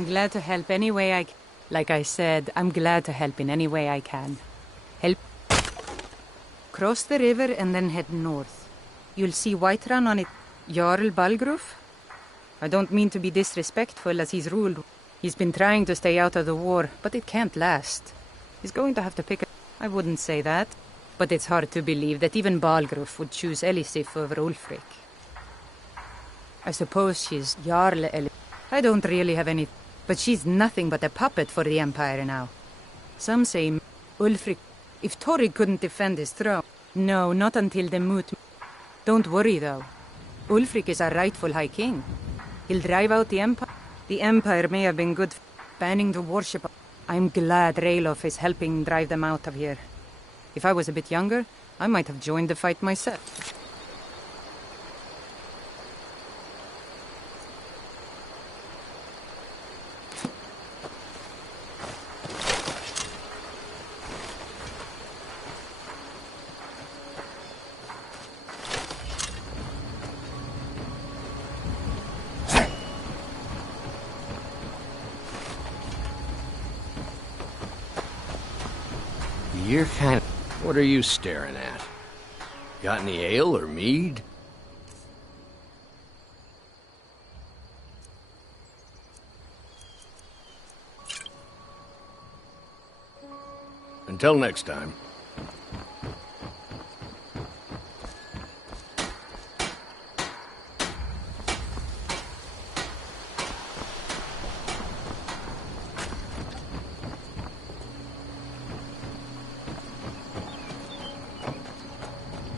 I'm glad to help any way I can. Like I said, I'm glad to help in any way I can. Help. Cross the river and then head north. You'll see Whiterun on it. Jarl Balgruf? I don't mean to be disrespectful as he's ruled. He's been trying to stay out of the war, but it can't last. He's going to have to pick a... I wouldn't say that. But it's hard to believe that even Balgruf would choose Elisif over Ulfric. I suppose she's Jarl Elisif. I don't really have any... But she's nothing but a puppet for the Empire now. Some say Ulfric... If Torrig couldn't defend his throne... No, not until the moot... Don't worry, though. Ulfric is our rightful High King. He'll drive out the Empire. The Empire may have been good banning the worship. I'm glad Ralof is helping drive them out of here. If I was a bit younger, I might have joined the fight myself. You're kind of... What are you staring at? Got any ale or mead? Until next time.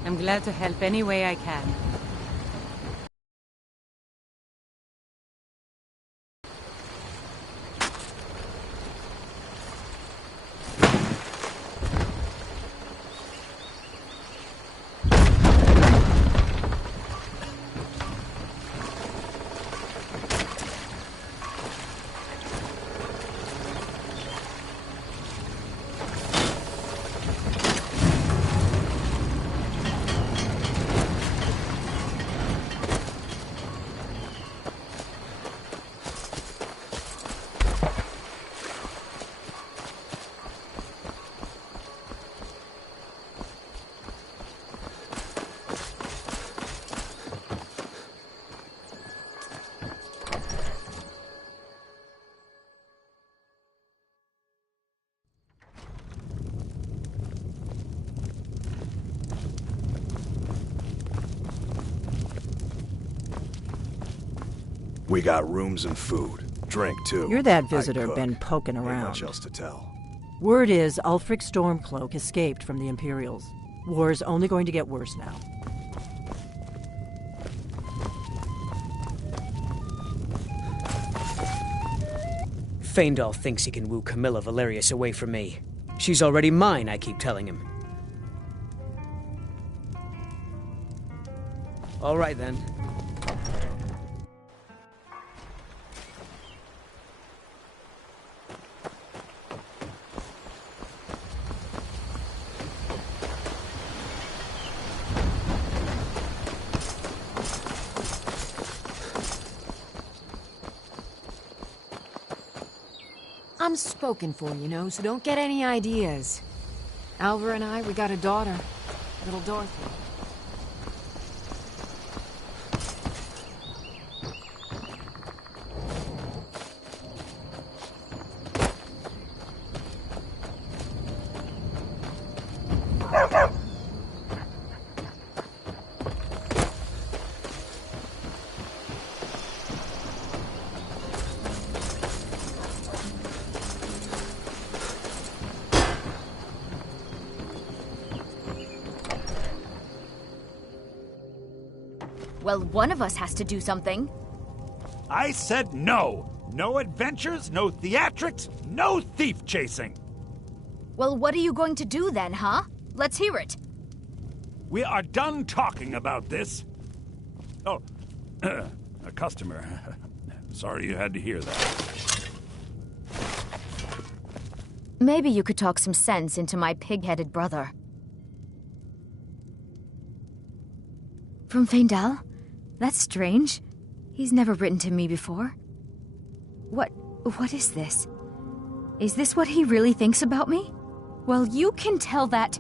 I'm glad to help any way I can. We got rooms and food. Drink, too. You're that visitor been poking Ain't around. much else to tell. Word is Ulfric Stormcloak escaped from the Imperials. War's only going to get worse now. Faendal thinks he can woo Camilla Valerius away from me. She's already mine, I keep telling him. All right, then. I'm spoken for, you know, so don't get any ideas. Alva and I, we got a daughter, little Dorothy. Well, one of us has to do something. I said no! No adventures, no theatrics, no thief chasing! Well, what are you going to do then, huh? Let's hear it. We are done talking about this. Oh, a customer. Sorry you had to hear that. Maybe you could talk some sense into my pig-headed brother. From Faendal? That's strange. He's never written to me before. What is this? Is this what he really thinks about me? Well, you can tell that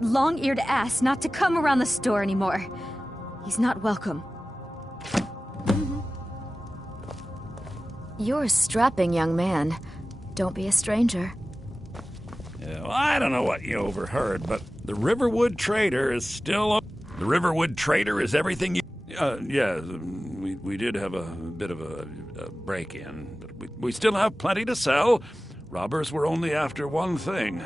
long-eared ass not to come around the store anymore. He's not welcome. You're a strapping young man. Don't be a stranger. Yeah, well, I don't know what you overheard, but the Riverwood Trader is still... The Riverwood Trader is everything you... yeah, we did have a bit of a break-in, but we still have plenty to sell. Robbers were only after one thing.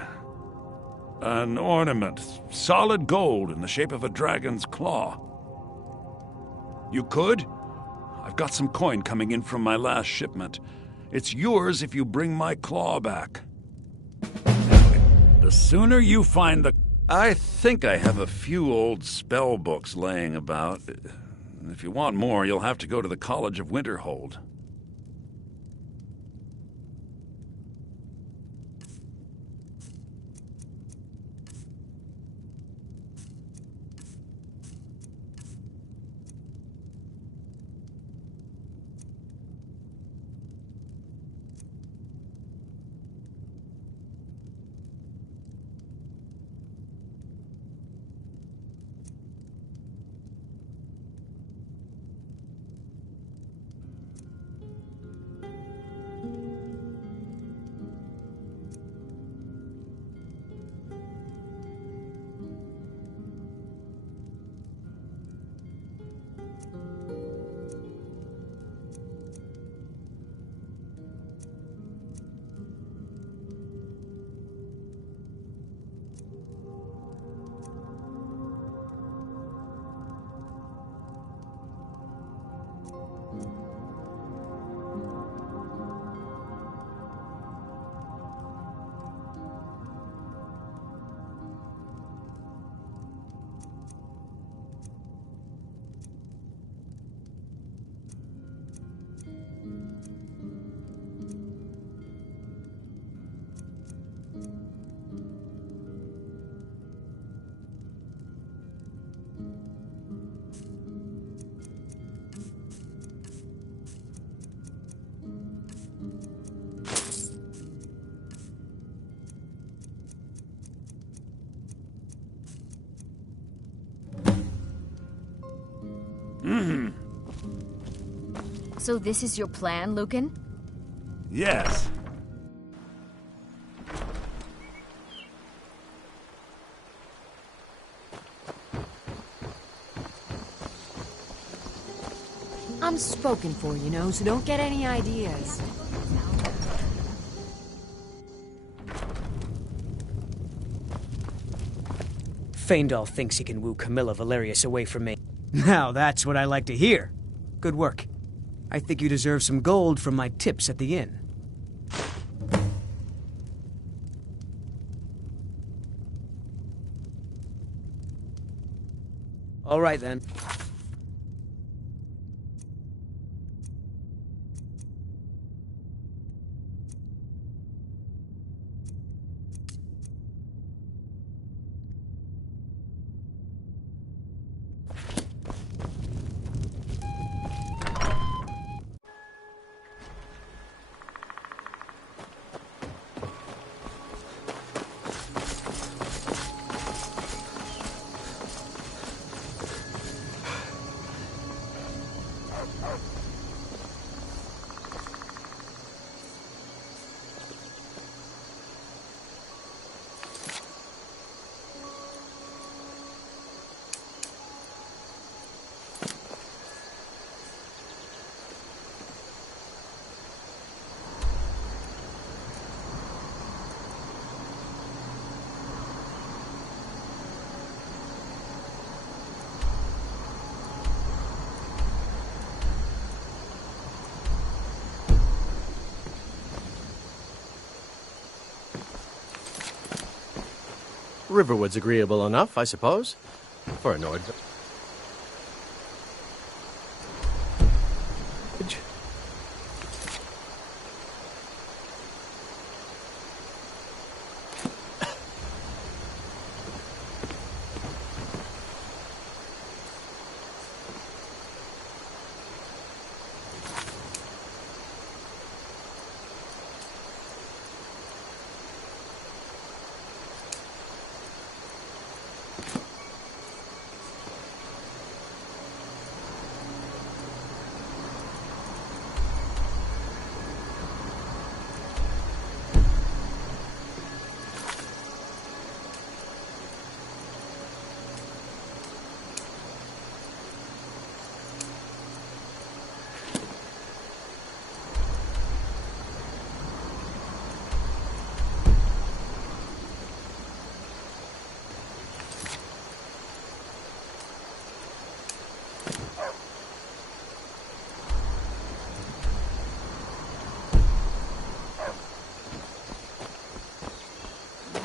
An ornament, solid gold in the shape of a dragon's claw. You could? I've got some coin coming in from my last shipment. It's yours if you bring my claw back. Anyway, the sooner you find the... I think I have a few old spell books laying about. If you want more, you'll have to go to the College of Winterhold. So this is your plan, Lucan? Yes. I'm spoken for, so don't get any ideas. Faendal thinks he can woo Camilla Valerius away from me. Now that's what I like to hear. Good work. I think you deserve some gold from my tips at the inn. All right, then. Riverwood's agreeable enough, I suppose, for an ordinary.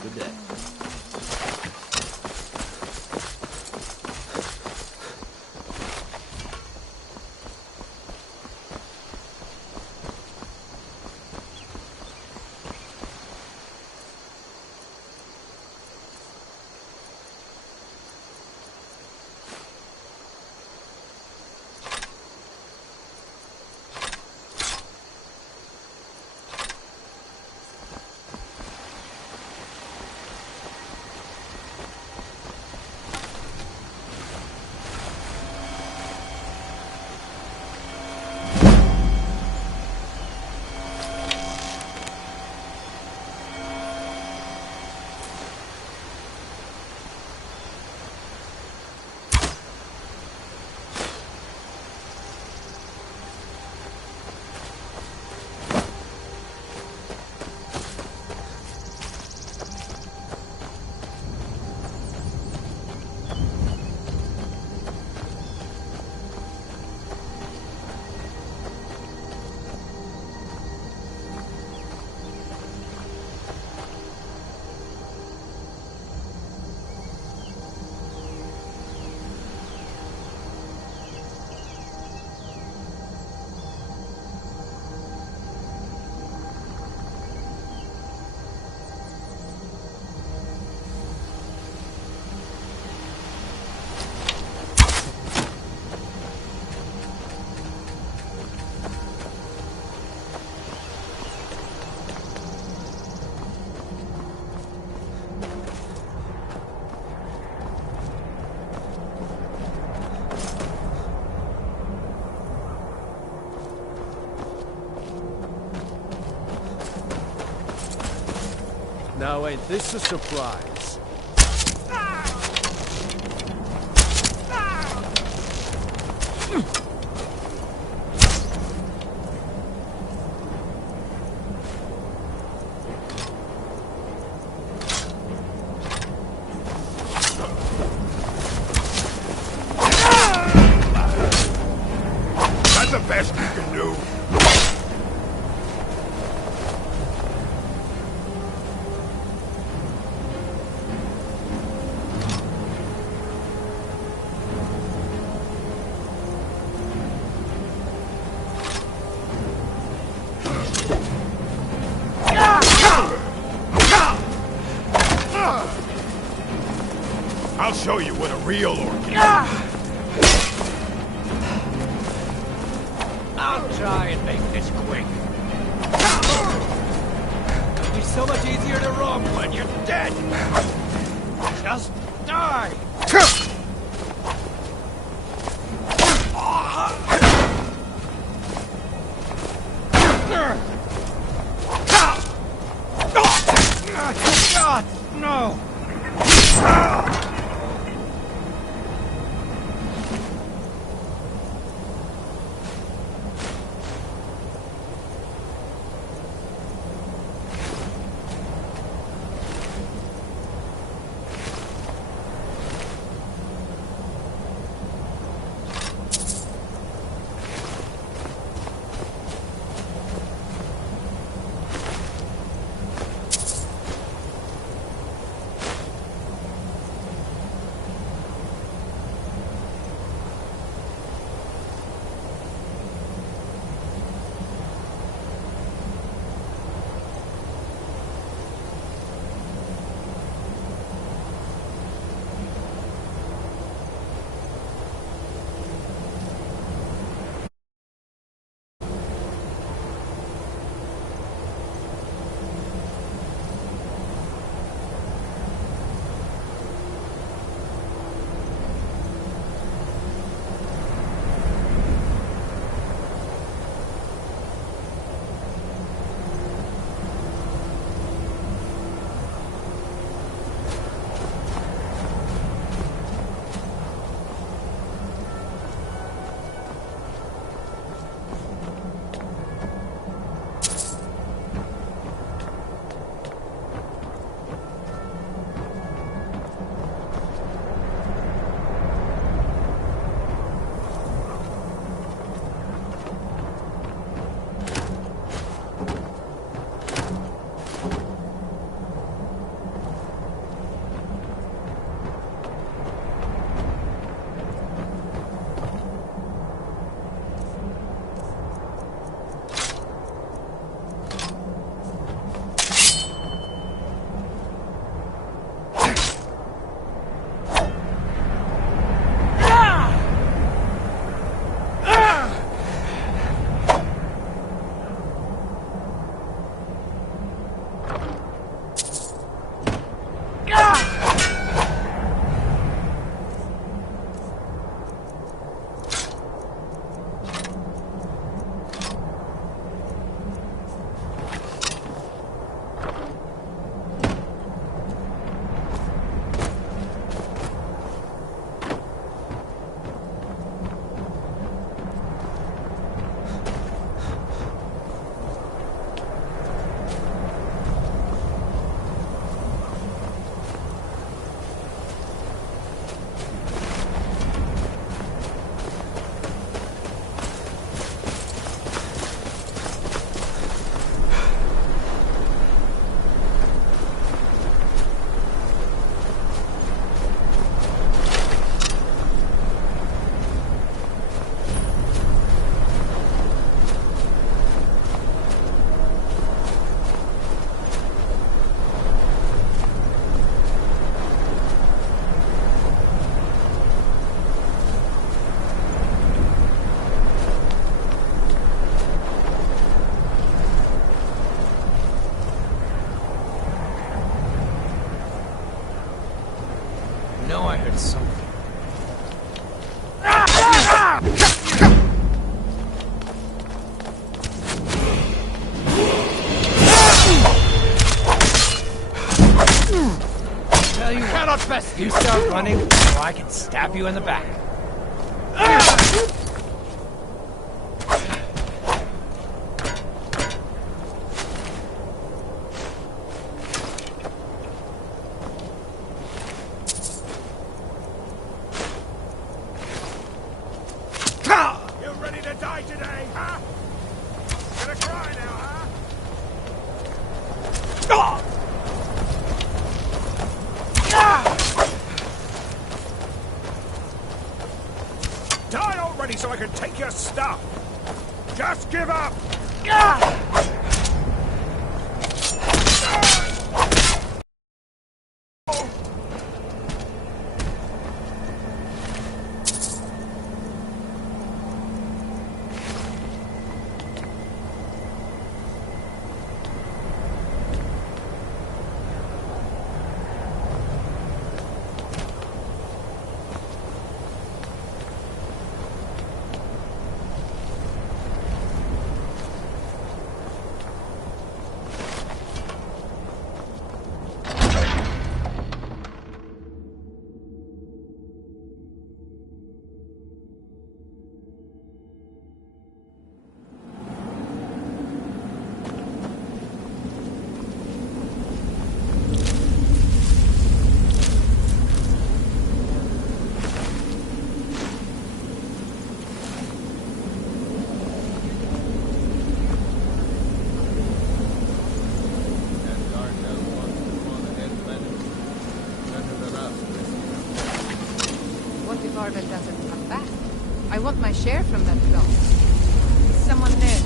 Good day. Now ain't this a surprise? That's the best you can do. I'll show you what a real orc is. I'll try and make this quick. It'll be so much easier to run when you're dead. Just die. God, no. know I heard something. Tell you what, best you start running, or I can stab you in the back. You ready to die today, huh? Gonna cry now, huh? Die already so I can take your stuff! Just give up! What if Arvel doesn't come back? I want my share from that cloth. Is someone there?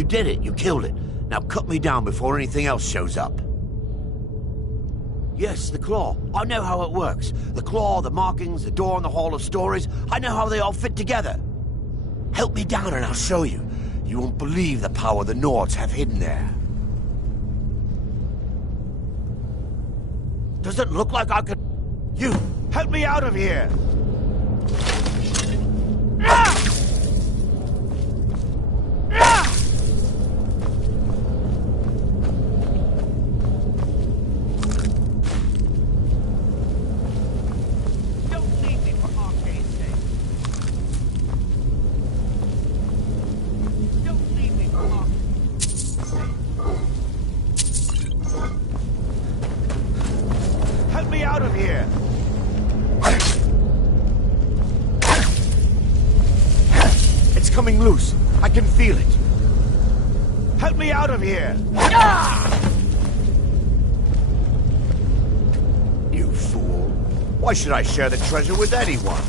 You did it. You killed it. Now cut me down before anything else shows up. Yes, the claw. I know how it works. The claw, the markings, the door in the Hall of Stories. I know how they all fit together. Help me down and I'll show you. You won't believe the power the Nords have hidden there. Doesn't look like I could... You, help me out of here! Coming loose. I can feel it. Help me out of here! You fool. Why should I share the treasure with anyone?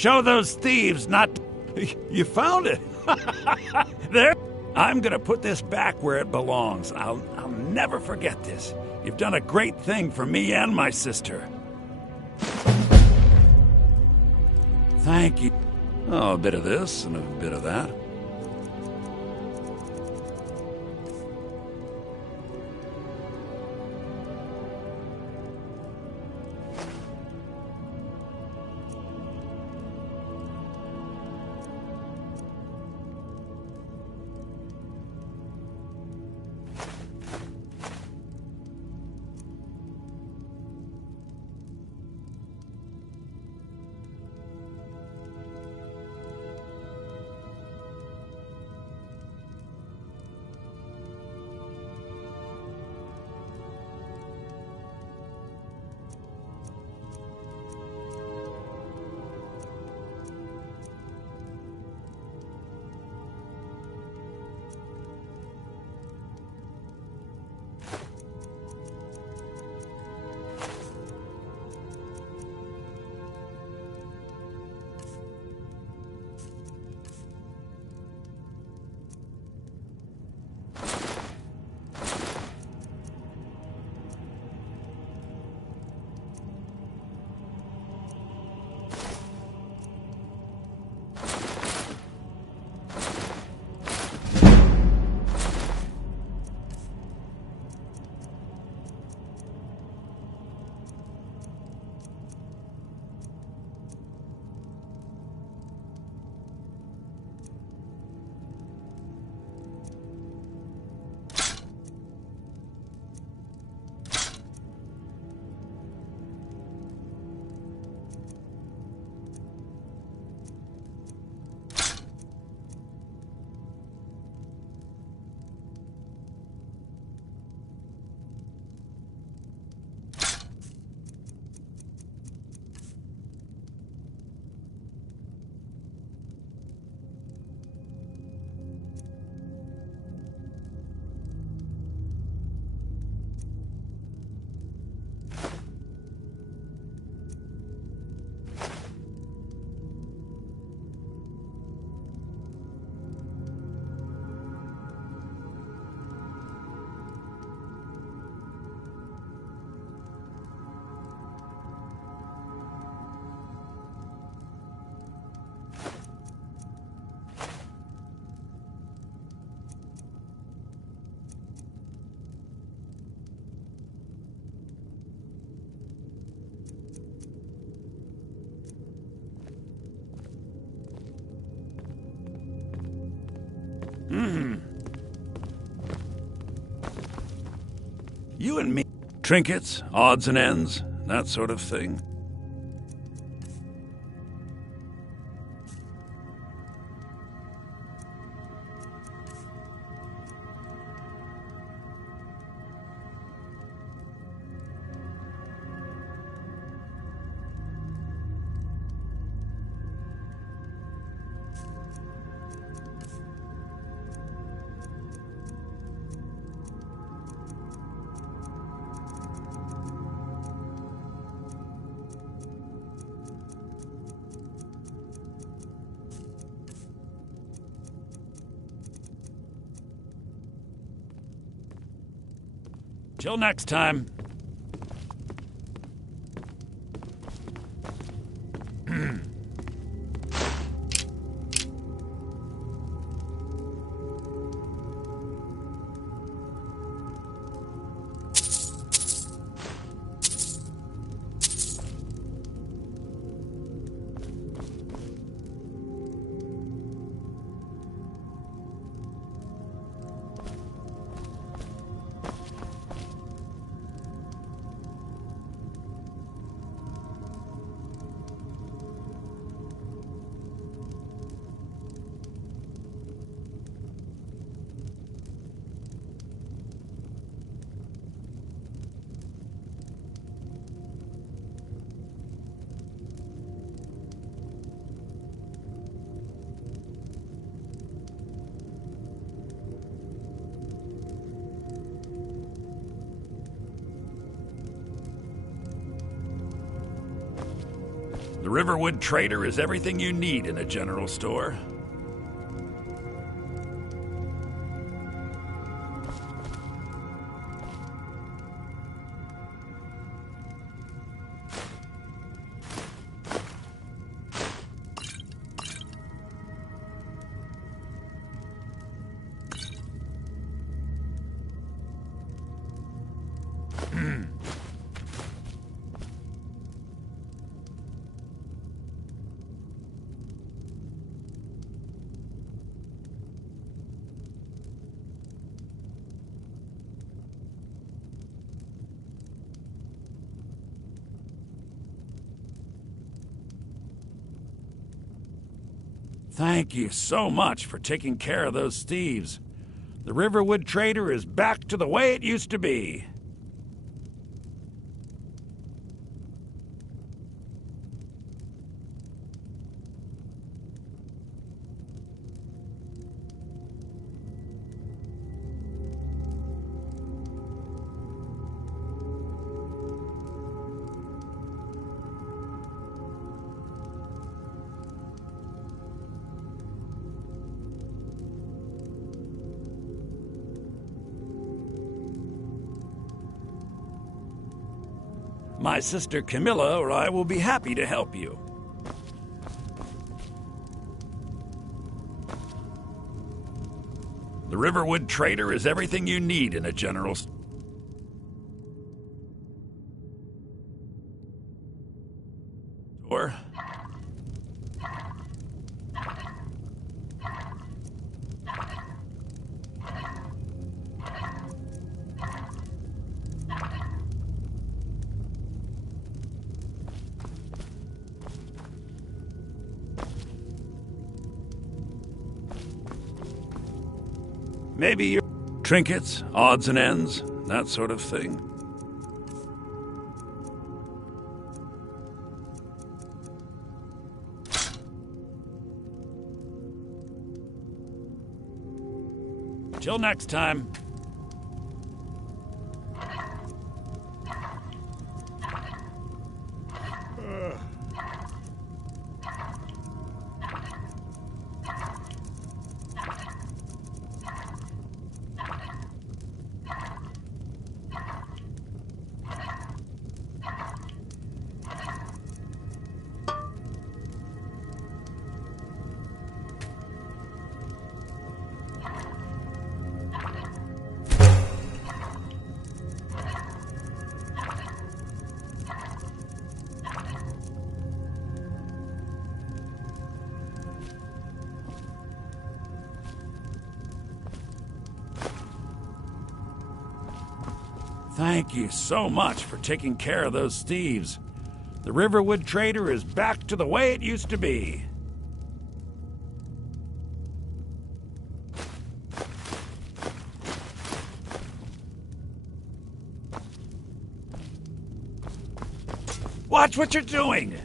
Show those thieves not... You found it! There! I'm gonna put this back where it belongs. I'll never forget this. You've done a great thing for me and my sister. Thank you. Oh, a bit of this and a bit of that. You and me. Trinkets, odds and ends, that sort of thing. Till next time. The Riverwood Trader is everything you need in a general store. Thank you so much for taking care of those thieves. The Riverwood Trader is back to the way it used to be. My sister Camilla or I will be happy to help you. The Riverwood Trader is everything you need in a general store. Maybe your trinkets, odds and ends, that sort of thing. Till next time. Thank you so much for taking care of those thieves. The Riverwood Trader is back to the way it used to be. Watch what you're doing!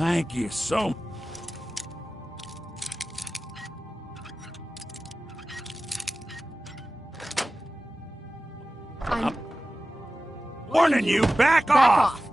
Thank you so much. I'm Warning you, back back off! off.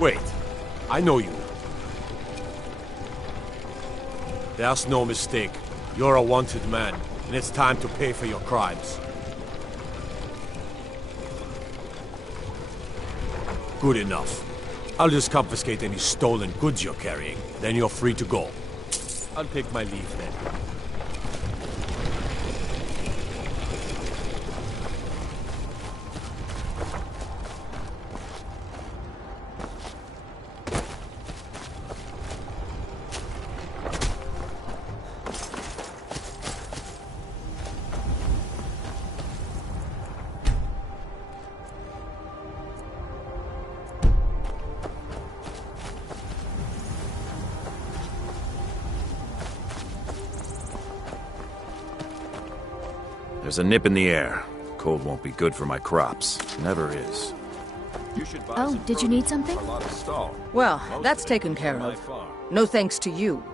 Wait, I know you. There's no mistake. You're a wanted man, and it's time to pay for your crimes. Good enough. I'll just confiscate any stolen goods you're carrying, then you're free to go. I'll take my leave then. There's a nip in the air. Cold won't be good for my crops. Never is. Oh, did you need something? Well, that's taken care of. No thanks to you.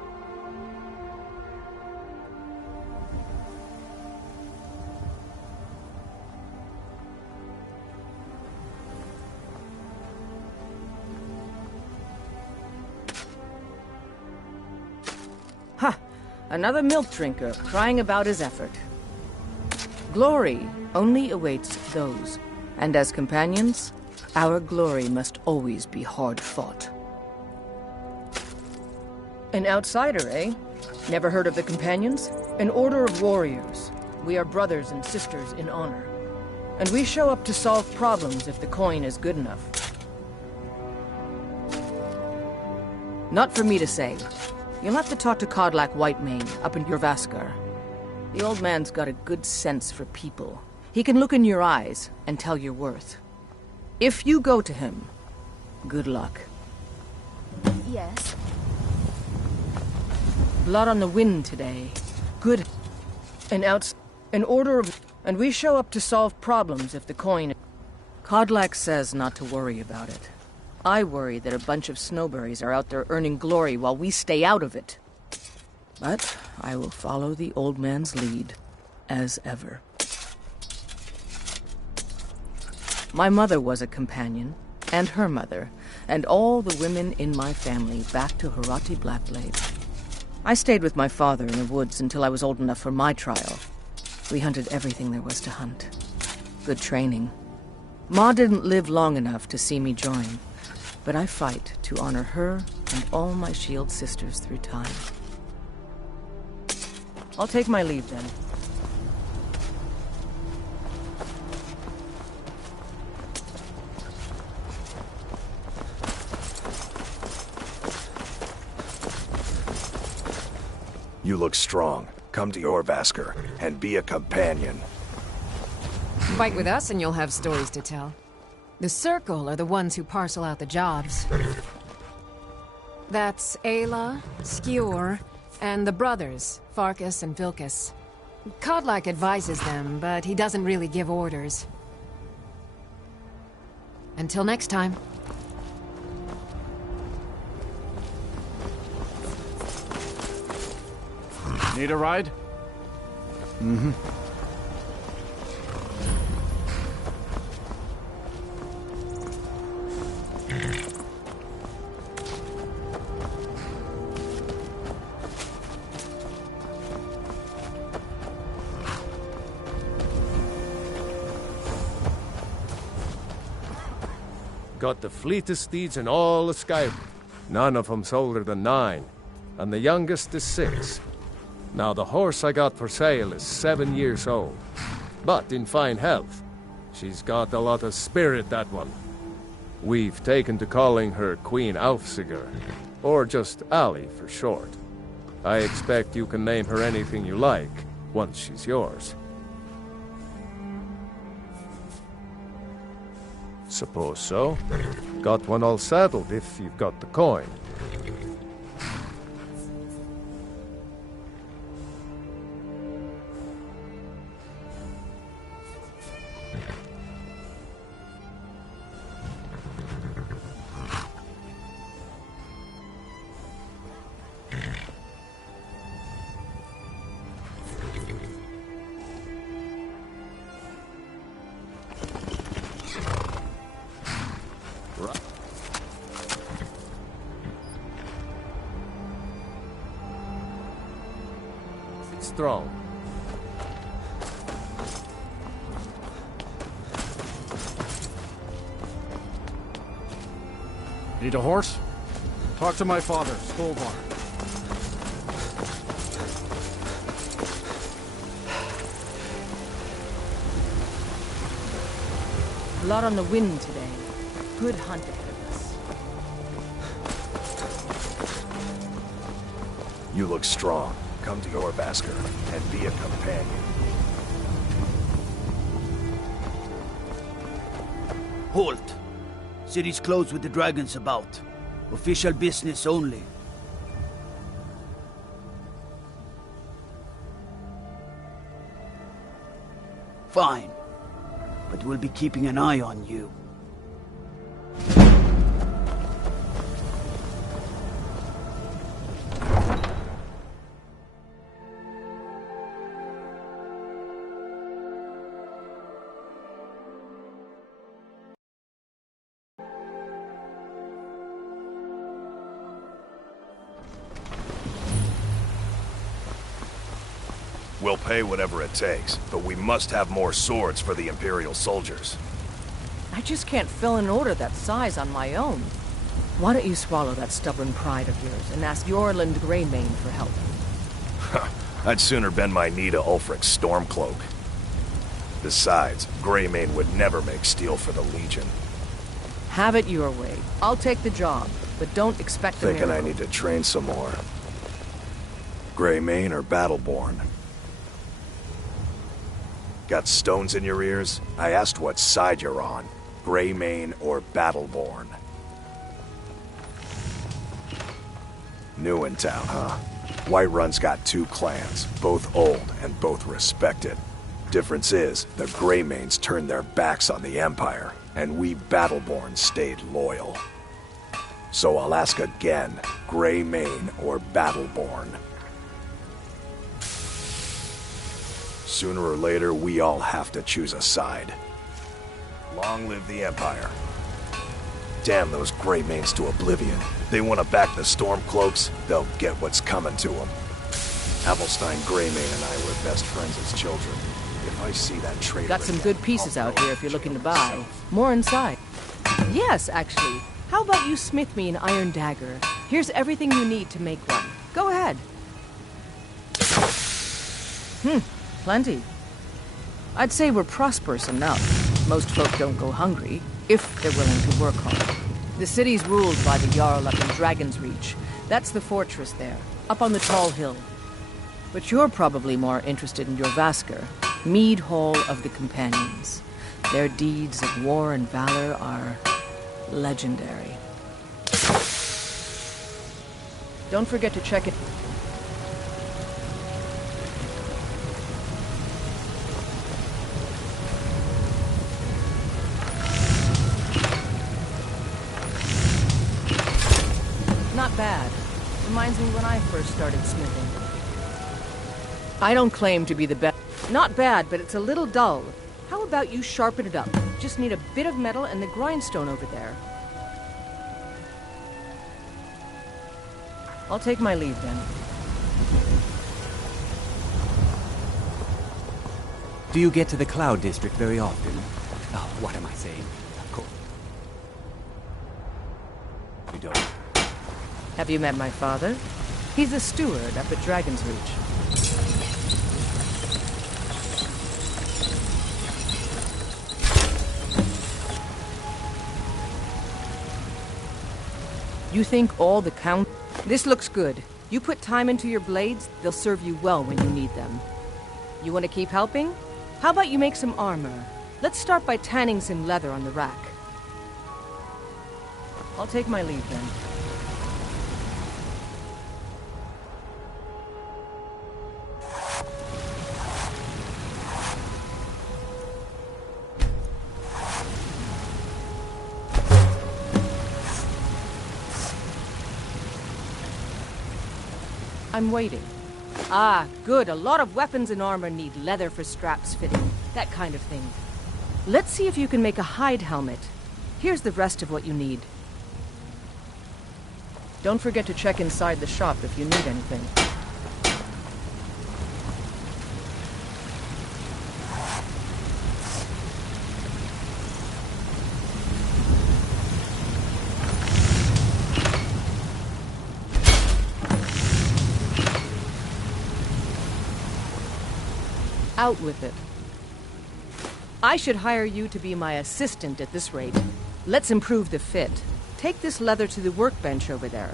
Ha! Another milk drinker crying about his effort. Glory only awaits those, and as companions, our glory must always be hard fought. An outsider, eh? Never heard of the Companions? An order of warriors. We are brothers and sisters in honor. And we show up to solve problems if the coin is good enough. Not for me to say. You'll have to talk to Kodlak Whitemane up in Jorvaskar. The old man's got a good sense for people. He can look in your eyes and tell your worth. If you go to him, good luck. Yes. Blood on the wind today. Good. An order of... And we show up to solve problems if the coin... Kodlak says not to worry about it. I worry that a bunch of snowberries are out there earning glory while we stay out of it. But I will follow the old man's lead, as ever. My mother was a companion, and her mother, and all the women in my family back to Harati Blackblade. I stayed with my father in the woods until I was old enough for my trial. We hunted everything there was to hunt. Good training. Ma didn't live long enough to see me join, but I fight to honor her and all my shield sisters through time. I'll take my leave then. You look strong. Come to Jorvaskar and be a companion. Fight with us and you'll have stories to tell. The Circle are the ones who parcel out the jobs. That's Ayla, Skjor, and the brothers, Farkas and Vilkas. Kodlak advises them, but he doesn't really give orders. Until next time. Need a ride? Mm-hmm. Got the fleetest steeds in all of Skyrim. None of them's older than 9, and the youngest is 6. Now the horse I got for sale is 7 years old, but in fine health. She's got a lot of spirit, that one. We've taken to calling her Queen Aufsiger, or just Ali for short. I expect you can name her anything you like, once she's yours. Suppose so. Got one all saddled if you've got the coin. throne. Need a horse? Talk to my father, Stolvar. A lot on the wind today. Good hunt ahead of us. You look strong. Come to Jorvaskr and be a companion. Halt! City's closed with the dragons about. Official business only. Fine. But we'll be keeping an eye on you. We'll pay whatever it takes, but we must have more swords for the Imperial soldiers. I just can't fill an order that size on my own. Why don't you swallow that stubborn pride of yours and ask Yorland Greymane for help? I'd sooner bend my knee to Ulfric's Stormcloak. Besides, Greymane would never make steel for the Legion. Have it your way. I'll take the job, but don't expect a Thinking I miracle. need to train some more. Greymane or Battleborn? Got stones in your ears? I asked what side you're on. Greymane or Battleborn? New in town, huh? Whiterun's got two clans, both old and both respected. Difference is, the Greymanes turned their backs on the Empire, and we Battleborn stayed loyal. So I'll ask again, Greymane or Battleborn? Sooner or later, we all have to choose a side. Long live the Empire. Damn those Greymanes to oblivion. They want to back the Stormcloaks, they'll get what's coming to them. Avelstein Greymane and I were best friends as children. If I see that traitor Got some again, good pieces I'll out know here if you're looking to to buy. myself. More inside. Yes, actually. How about you smith me an iron dagger? Here's everything you need to make one. Go ahead. Plenty. I'd say we're prosperous enough. Most folk don't go hungry, if they're willing to work hard. The city's ruled by the Jarl up in Dragon's Reach. That's the fortress there, up on the tall hill. But you're probably more interested in Jorvaskr, Mead Hall of the Companions. Their deeds of war and valor are legendary. Don't forget to check it. Not bad. Reminds me when I first started smithing. I don't claim to be the best. Not bad, but it's a little dull. How about you sharpen it up? Just need a bit of metal and the grindstone over there. I'll take my leave then. Do you get to the Cloud District very often? Oh, what am I saying? Of course. You don't. Have you met my father? He's a steward up at Dragon's Reach. You think all the count... This looks good. You put time into your blades, they'll serve you well when you need them. You want to keep helping? How about you make some armor? Let's start by tanning some leather on the rack. I'll take my leave then. I'm waiting. Ah, good. A lot of weapons and armor need leather for straps fitting. That kind of thing. Let's see if you can make a hide helmet. Here's the rest of what you need. Don't forget to check inside the shop if you need anything. Out with it. I should hire you to be my assistant at this rate. Let's improve the fit. Take this leather to the workbench over there.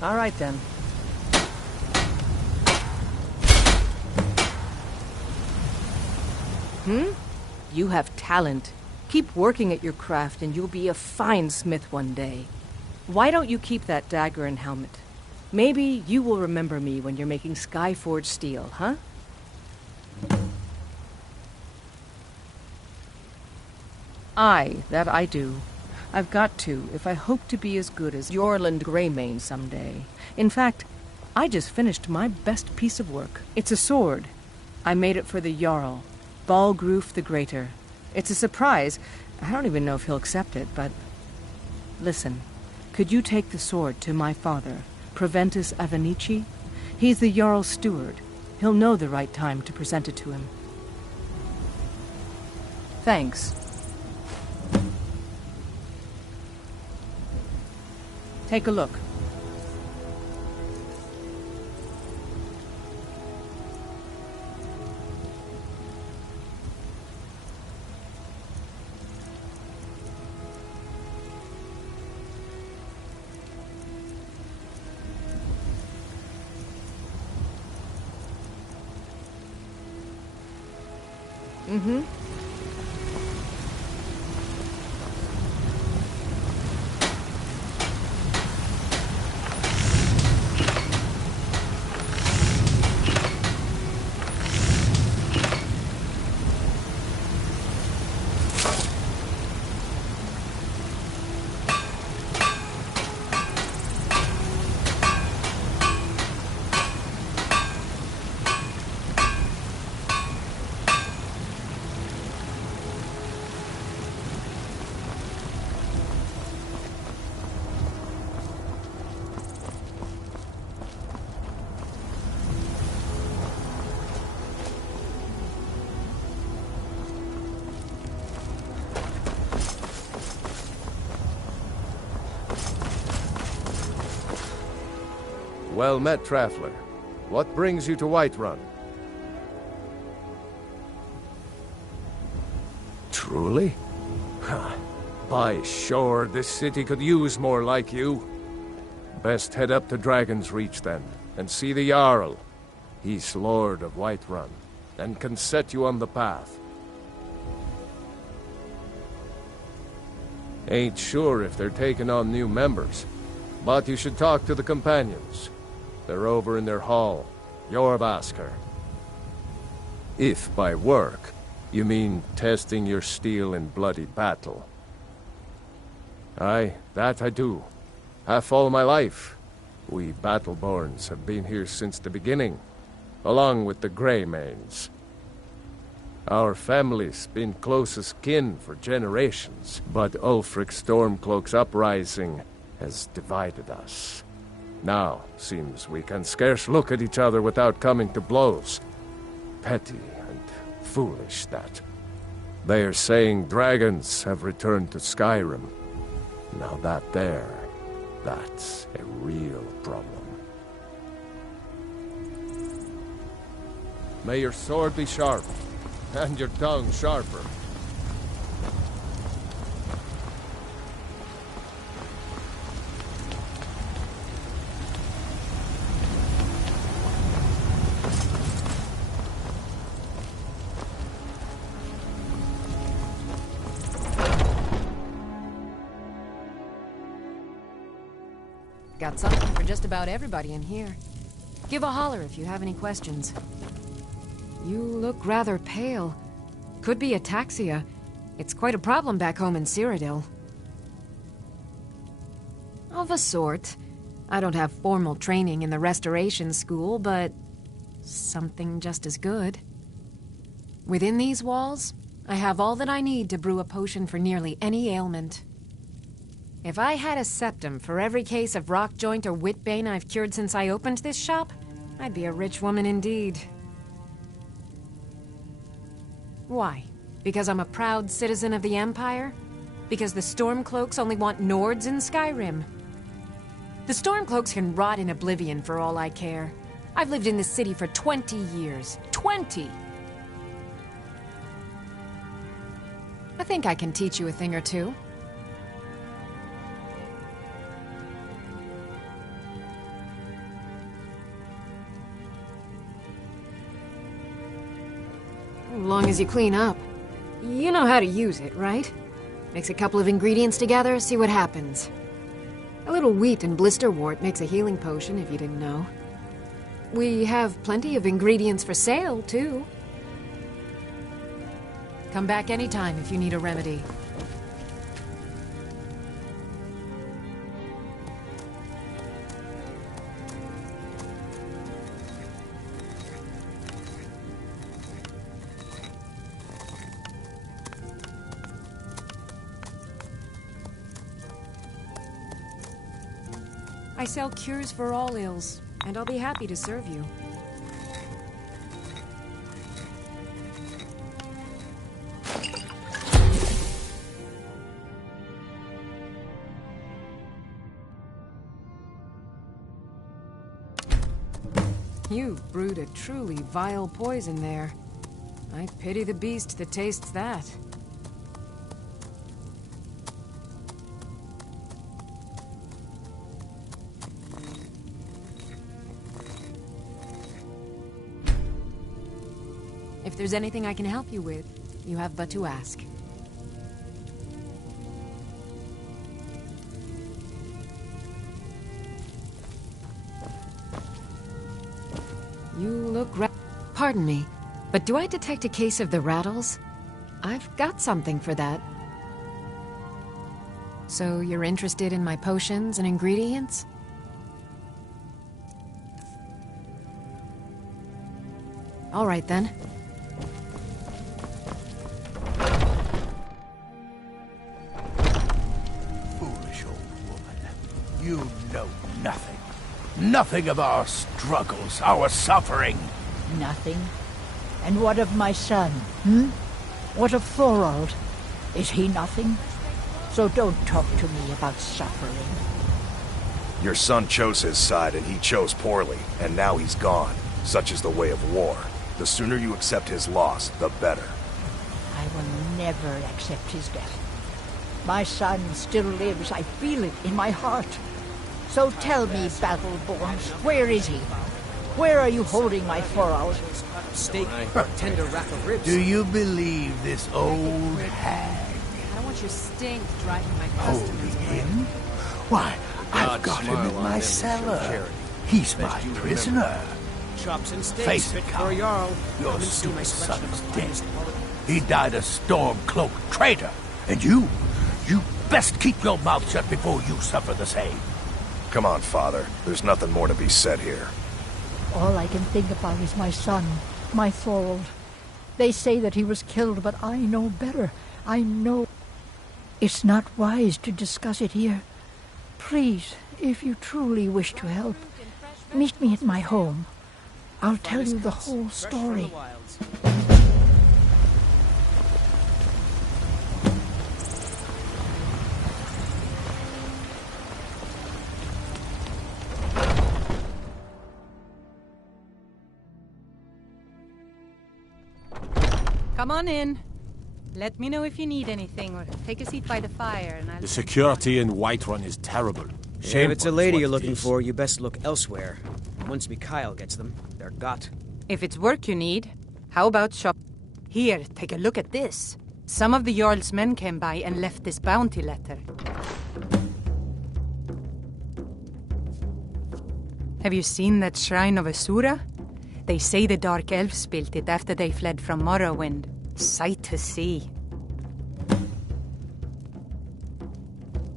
All right, then. You have talent. Keep working at your craft and you'll be a fine smith one day. Why don't you keep that dagger and helmet? Maybe you will remember me when you're making Skyforge steel, huh? Aye, that I do. I've got to, if I hope to be as good as Yorland Greymane someday. In fact, I just finished my best piece of work. It's a sword. I made it for the Jarl, Balgroof the Greater. It's a surprise. I don't even know if he'll accept it, but... Listen, could you take the sword to my father, Proventus Avenici? He's the Jarl's steward. He'll know the right time to present it to him. Thanks. Take a look. Mm-hmm. Well met, Traveler. What brings you to Whiterun? Truly? By sure, this city could use more like you. Best head up to Dragon's Reach then, and see the Jarl. He's Lord of Whiterun, and can set you on the path. Ain't sure if they're taking on new members, but you should talk to the companions. They're over in their hall, Jorvaskr. If by work, you mean testing your steel in bloody battle. Aye, that I do. Half all my life. We Battleborns have been here since the beginning, along with the Greymanes. Our family's been close as kin for generations, but Ulfric Stormcloak's uprising has divided us. Now, seems we can scarce look at each other without coming to blows. Petty and foolish, that. They are saying dragons have returned to Skyrim. Now that's a real problem. May your sword be sharp, and your tongue sharper. Got something for just about everybody in here. Give a holler if you have any questions. You look rather pale. Could be ataxia. It's quite a problem back home in Cyrodiil. Of a sort. I don't have formal training in the restoration school, but something just as good. Within these walls, I have all that I need to brew a potion for nearly any ailment. If I had a septum for every case of rock joint or whitbane I've cured since I opened this shop, I'd be a rich woman indeed. Why? Because I'm a proud citizen of the Empire? Because the Stormcloaks only want Nords in Skyrim? The Stormcloaks can rot in oblivion for all I care. I've lived in this city for 20 years. 20! I think I can teach you a thing or two. As long as you clean up. You know how to use it, right? Mix a couple of ingredients together, see what happens. A little wheat and blisterwort makes a healing potion, if you didn't know. We have plenty of ingredients for sale, too. Come back anytime if you need a remedy. I sell cures for all ills, and I'll be happy to serve you. You've brewed a truly vile poison there. I pity the beast that tastes that. If there's anything I can help you with, you have but to ask. You look Pardon me, but do I detect a case of the rattles? I've got something for that. So you're interested in my potions and ingredients? All right then. Foolish old woman. You know nothing. Nothing of our struggles, our suffering. Nothing? And what of my son, What of Thorald? Is he nothing? So don't talk to me about suffering. Your son chose his side and he chose poorly, and now he's gone. Such is the way of war. The sooner you accept his loss, the better. I will never accept his death. My son still lives. I feel it in my heart. So tell me, Battleborns, where is he? Where are you holding my Thorald? Steak, tender rack of ribs. Do you believe this old hag? I don't want your stink driving my Holding customers him? away. Why, I've got him in my cellar. He's my prisoner. Chops and steaks Face fit it, for a jarl. Your Come and see my stupid son selection is of dead. finest quality. He died a storm-cloaked traitor. And you best keep your mouth shut before you suffer the same. Come on, Father. There's nothing more to be said here. All I can think about is my son, my Thorald. They say that he was killed, but I know better. I know. It's not wise to discuss it here. Please, if you truly wish to help, meet me at my home. I'll tell you the whole story. Come on in. Let me know if you need anything, or take a seat by the fire, and I'll... The security in Whiterun is terrible. If it's a lady you're looking for, you best look elsewhere. Once Mikhail gets them, they're got. If it's work you need, how about shop... Here, take a look at this. Some of the Jarl's men came by and left this bounty letter. Have you seen that shrine of Asura? They say the Dark Elves built it after they fled from Morrowind. Sight to see.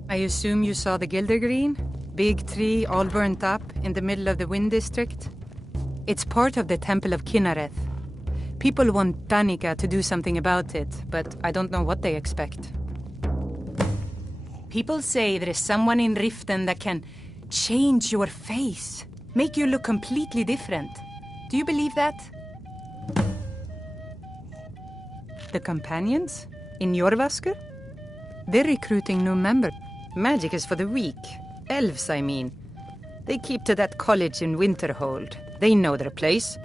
I assume you saw the Gildergreen? Big tree, all burnt up, in the middle of the Wind District? It's part of the Temple of Kinnareth. People want Danica to do something about it, but I don't know what they expect. People say there is someone in Riften that can change your face, make you look completely different. Do you believe that? The companions? In Jorvaskr? They're recruiting new members. Magic is for the weak. Elves, I mean. They keep to that college in Winterhold. They know their place.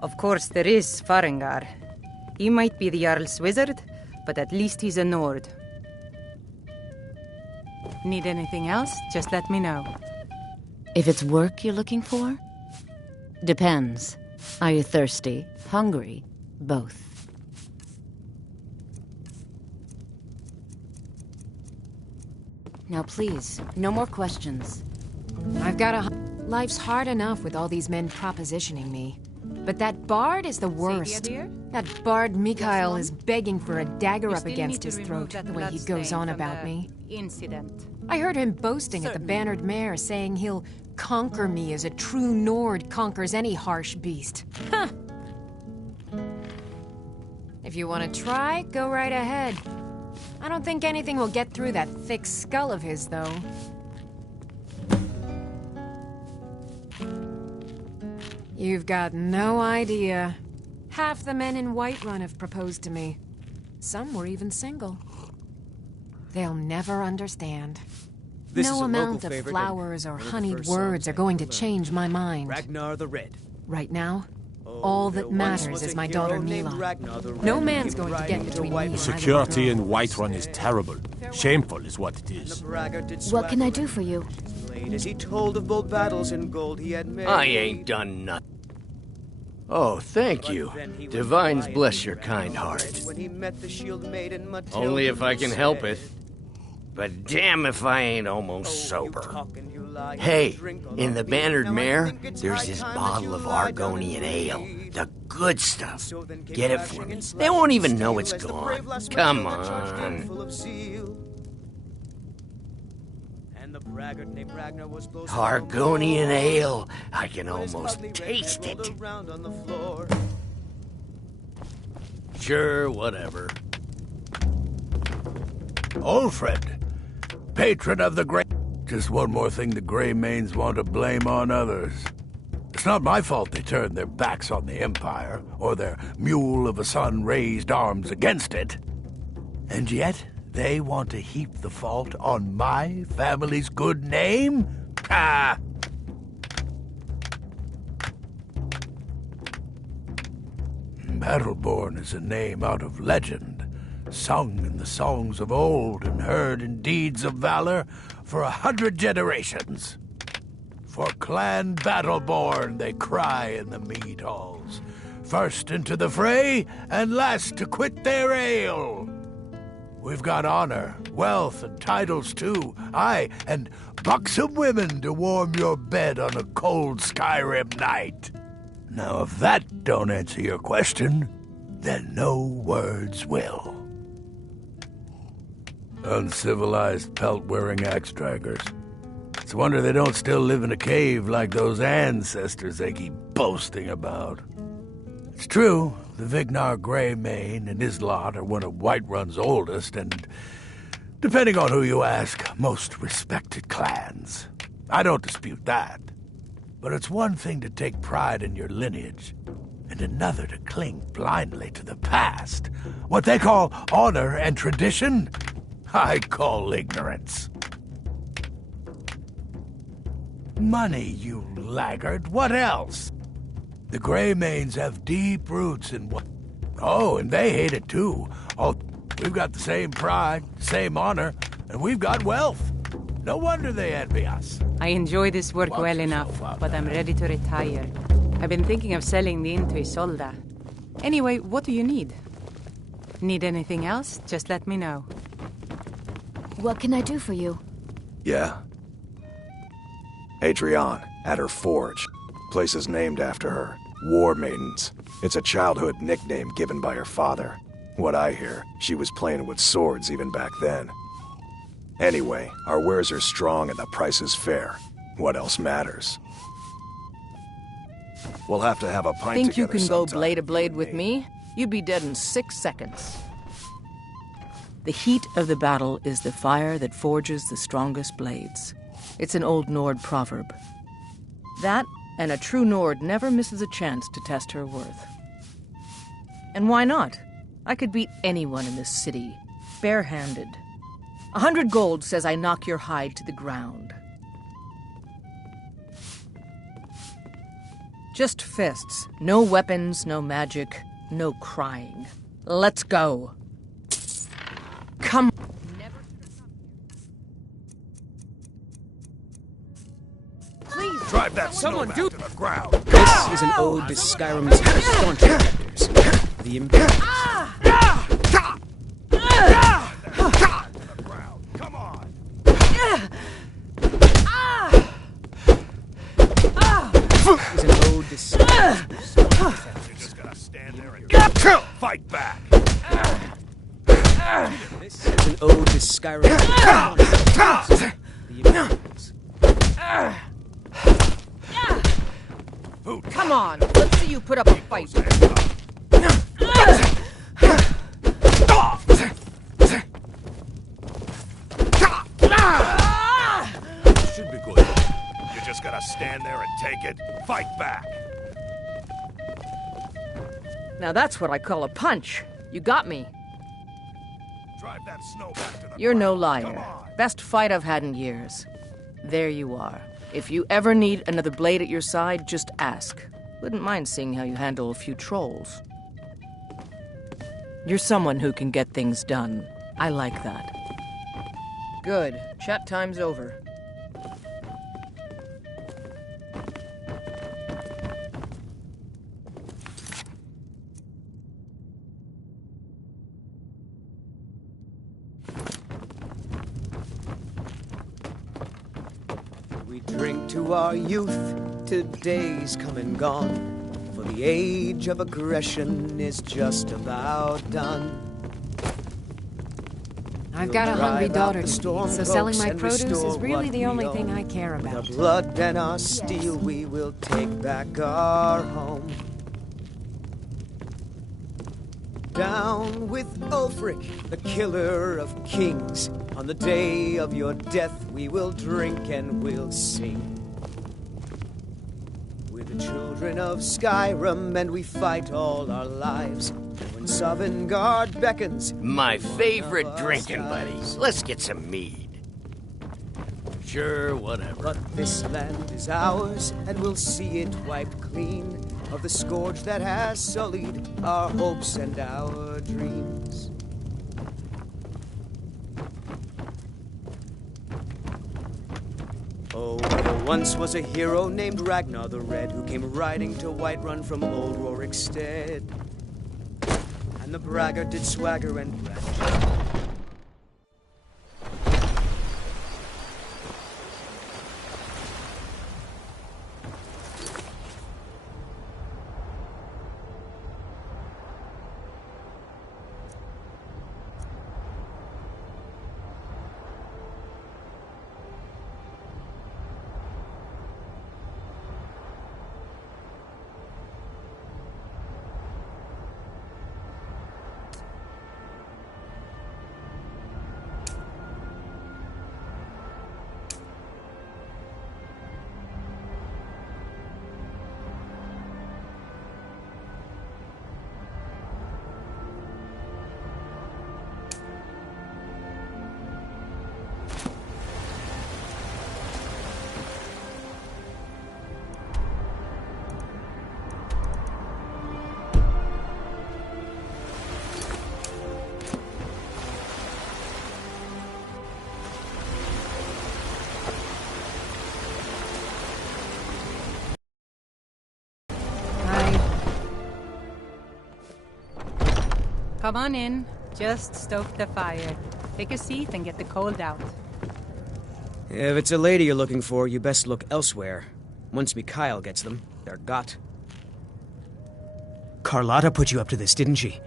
Of course, there is Farengar. He might be the Jarl's wizard, but at least he's a Nord. Need anything else? Just let me know. If it's work you're looking for? Depends. Are you thirsty? Hungry? Both. Now please, no more questions. I've got a... Life's hard enough with all these men propositioning me. But that bard is the worst. That bard Mikhail is begging for a dagger up against his throat, the way he goes on about me. Incident. I heard him boasting at the Bannered Mare, saying he'll conquer me as a true Nord conquers any harsh beast. Huh! If you want to try, go right ahead. I don't think anything will get through that thick skull of his, though. You've got no idea. Half the men in Whiterun have proposed to me. Some were even single. They'll never understand. No amount of flowers or honeyed words are going to change my mind. Ragnar the Red. Right now, all that matters is my daughter Mila. No man's going to get between me and my Security in Whiterun is terrible. Shameful is what it is. What can I do for you? As he told of bold battles and gold he had made. I ain't done nothing. Oh, thank you. Divines bless your kind heart. Only if I can help it. But damn if I ain't almost sober. Hey, in the Bannered Mare, there's this bottle of Argonian ale. The good stuff. Get it for me. They won't even know it's gone. Come on. Argonian ale. I can almost taste it. Sure, whatever. Ulfred, patron of the Grey... Just one more thing the Greymanes want to blame on others. It's not my fault they turned their backs on the Empire, or their mule of a son raised arms against it. And yet, they want to heap the fault on my family's good name? Ah! Battleborn is a name out of legend, sung in the songs of old and heard in deeds of valor for 100 generations. For Clan Battleborn they cry in the mead halls, first into the fray and last to quit their ale. We've got honor, wealth, and titles too. Aye, and buxom women to warm your bed on a cold Skyrim night. Now, if that don't answer your question, then no words will. Uncivilized pelt-wearing axe-draggers. It's a wonder they don't still live in a cave like those ancestors they keep boasting about. It's true, the Vignar Greymane and his lot are one of Whiterun's oldest and, depending on who you ask, most respected clans. I don't dispute that. But it's one thing to take pride in your lineage, and another to cling blindly to the past. What they call honor and tradition, I call ignorance. Money, you laggard. What else? The Greymanes have deep roots in what... Oh, and they hate it too. Oh, we've got the same pride, same honor, and we've got wealth. No wonder they envy us. I enjoy this work well enough, but I'm ready to retire. I've been thinking of selling the inn to Isolda. Anyway, what do you need? Need anything else? Just let me know. What can I do for you? Yeah. Adrienne, at her forge. Place is named after her. War Maidens. It's a childhood nickname given by her father. What I hear, she was playing with swords even back then. Anyway, our wares are strong and the price is fair. What else matters? We'll have to have a pint Think you together can go sometime. blade to blade with me? You'd be dead in 6 seconds. The heat of the battle is the fire that forges the strongest blades. It's an old Nord proverb. That, and a true Nord never misses a chance to test her worth. And why not? I could beat anyone in this city, barehanded. 100 gold says I knock your hide to the ground. Just fists. No weapons, no magic, no crying. Let's go. Come. Please drive that Someone snowman do- to the ground. This is an ode to Skyrim's staunch defenders, the Imperials. Come on. Is an ode to Skyrim's staunch defenders. You just gotta stand there and fight back. This is an ode to Skyrim's staunch defenders, the Imperials. Come on, let's see you put up a fight. Should be good. You just gotta stand there and take it. Fight back. Now that's what I call a punch. You got me. Drive that snow back to the You're no ground. Come liar. on. Best fight I've had in years. There you are. If you ever need another blade at your side, just ask. Wouldn't mind seeing how you handle a few trolls. You're someone who can get things done. I like that. Good. Chat time's over. We drink to our youth, today's come and gone. For the age of aggression is just about done. I've got a hungry Drive out daughter the to storm feed, so selling my cloaks and produce is restore really what the we only own. thing I care With our about. blood and our steel, we will take back our home. Down with Ulfric, the killer of kings. On the day of your death, we will drink and we'll sing. We're the children of Skyrim, and we fight all our lives. When Sovngarde beckons, My favorite drinking buddies. Let's get some mead. Sure, whatever. but this land is ours, and we'll see it wiped clean of the scourge that has sullied our hopes and our dreams. Oh, there once was a hero named Ragnar the Red who came riding to Whiterun from old Rorikstead. And the braggart did swagger and brandish. Come on in. Just stoke the fire. Take a seat and get the cold out. If it's a lady you're looking for, you best look elsewhere. Once Mikhail gets them, they're got. Carlotta put you up to this, didn't she?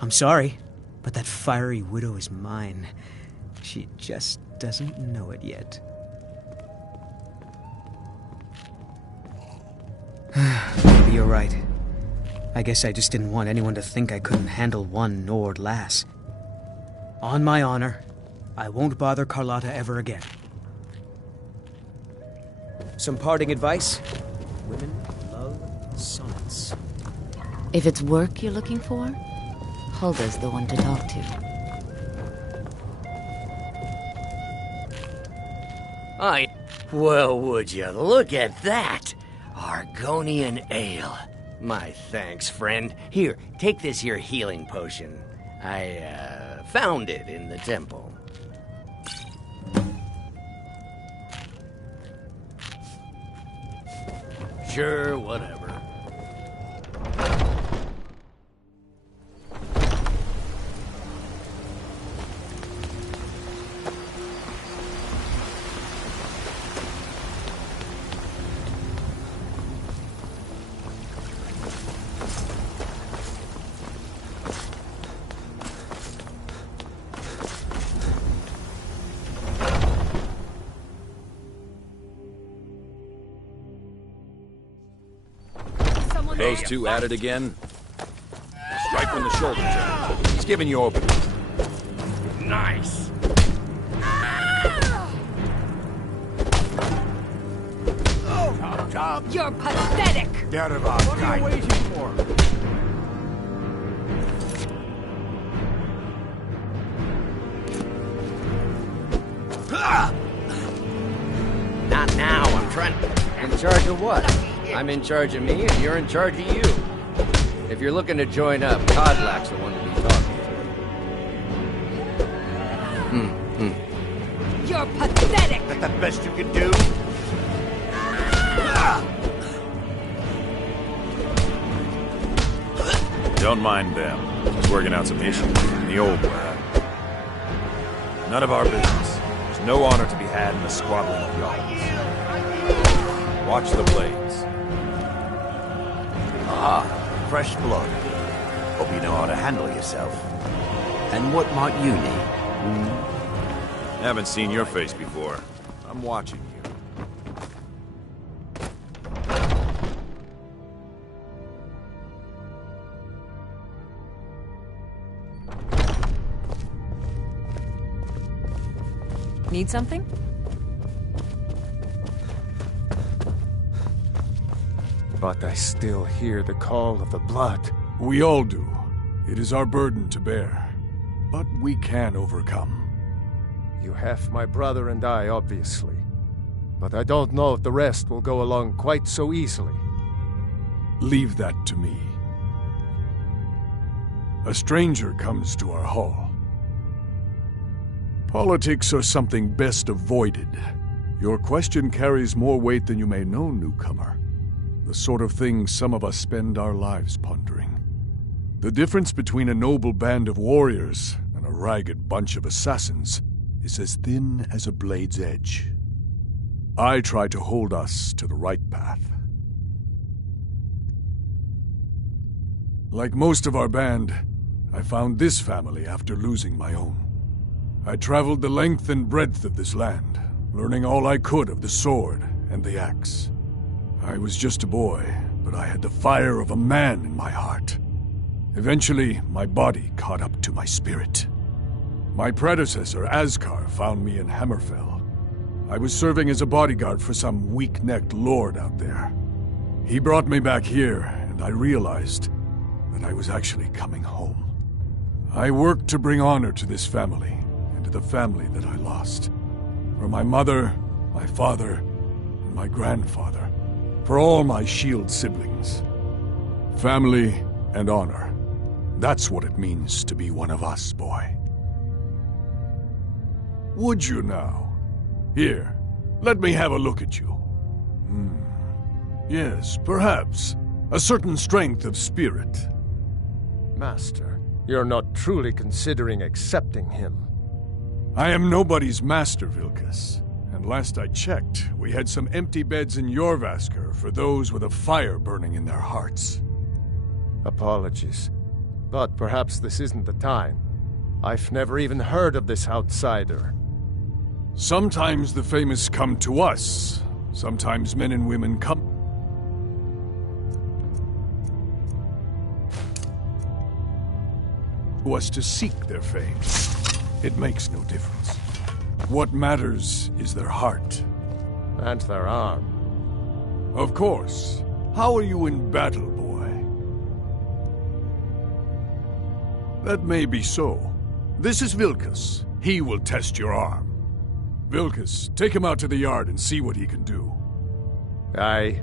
I'm sorry, but that fiery widow is mine. She just doesn't know it yet. Maybe you're right. I guess I just didn't want anyone to think I couldn't handle one Nord lass. On my honor, I won't bother Carlotta ever again. Some parting advice? Women love sonnets. If it's work you're looking for, Hulda's the one to talk to. Well, would you look at that? Our Argonian ale. My thanks, friend. Here, take this here healing potion. I, found it in the temple. Sure, whatever. Those two at it again? Strike when the shoulder turns. He's giving you open. Nice. You're pathetic! What are you waiting for? Not now, I'm trying... In charge of what? I'm in charge of me, and you're in charge of you. If you're looking to join up, Codlack's the one to be talking to. You're pathetic! That the best you can do? Don't mind them. Just working out some issues in the old way. None of our business. There's no honor to be had in the squabbling of yards. Watch the blades. Ah, fresh blood. Hope you know how to handle yourself. And what might you need? Haven't seen your face before. I'm watching you. Need something? But I still hear the call of the blood. We all do. It is our burden to bear. But we can overcome. You have my brother and I, obviously. But I don't know if the rest will go along quite so easily. Leave that to me. A stranger comes to our hall. Politics are something best avoided. Your question carries more weight than you may know, newcomer. The sort of thing some of us spend our lives pondering. The difference between a noble band of warriors and a ragged bunch of assassins is as thin as a blade's edge. I try to hold us to the right path. Like most of our band, I found this family after losing my own. I traveled the length and breadth of this land, learning all I could of the sword and the axe. I was just a boy, but I had the fire of a man in my heart. Eventually, my body caught up to my spirit. My predecessor, Askar, found me in Hammerfell. I was serving as a bodyguard for some weak-necked lord out there. He brought me back here, and I realized that I was actually coming home. I worked to bring honor to this family, and to the family that I lost. For my mother, my father, and my grandfather. For all my shield siblings. Family and honor. That's what it means to be one of us, boy. Would you now? Here, let me have a look at you. Yes, perhaps. A certain strength of spirit. Master, you're not truly considering accepting him. I am nobody's master, Vilkas. And last I checked, we had some empty beds in Jorvaskr for those with a fire burning in their hearts. Apologies, but perhaps this isn't the time. I've never even heard of this outsider. Sometimes the famous come to us. Sometimes men and women come to us to seek their fame. It makes no difference. What matters is their heart. And their arm. Of course. How are you in battle, boy? That may be so. This is Vilkas. He will test your arm. Vilkas, take him out to the yard and see what he can do. Aye.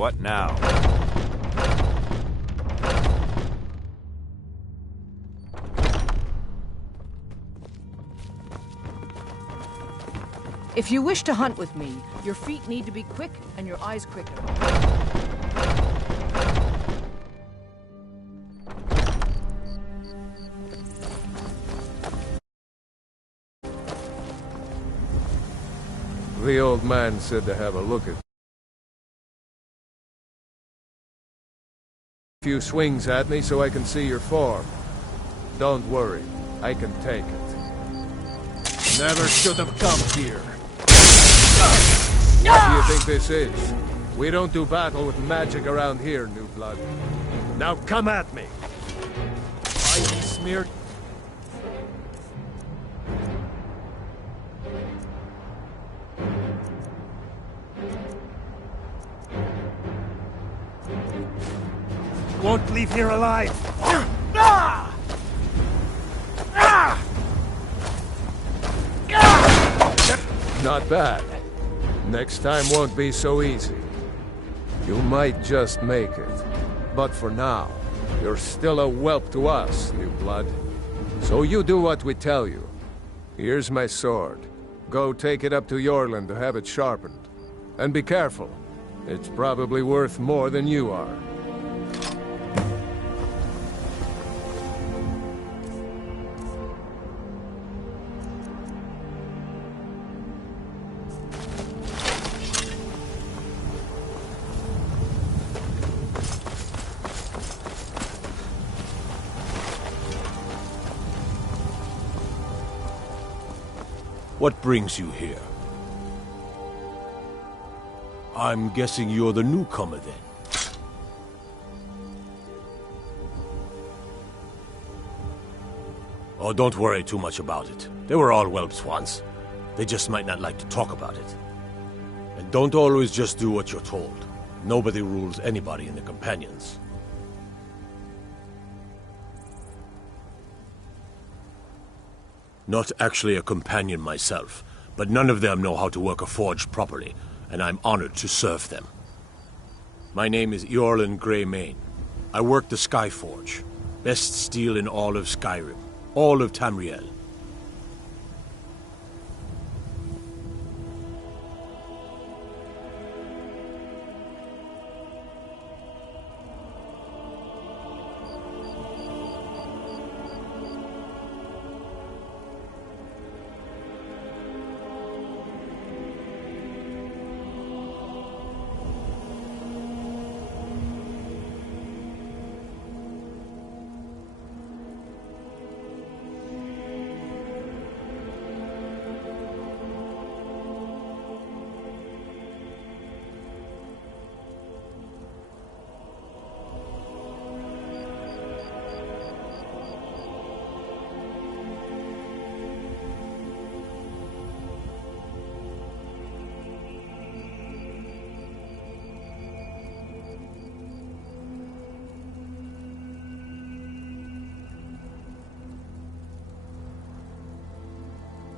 What now? If you wish to hunt with me, your feet need to be quick and your eyes quicker. The old man said to have a look at. A few swings at me so I can see your form. Don't worry, I can take it. Never should have come here. What do you think this is? We don't do battle with magic around here, new blood. Now come at me! I be smeared. Won't leave here alive. Not bad. Next time won't be so easy. You might just make it. But for now, you're still a whelp to us, new blood. So you do what we tell you. Here's my sword. Go take it up to Yorland to have it sharpened. And be careful. It's probably worth more than you are. What brings you here? I'm guessing you're the newcomer then. Oh, don't worry too much about it. They were all whelps once. They just might not like to talk about it. And don't always just do what you're told. Nobody rules anybody in the companions. Not actually a companion myself, but none of them know how to work a forge properly, and I'm honored to serve them. My name is Eorlin Greymane. I work the Skyforge. Best steel in all of Skyrim. All of Tamriel.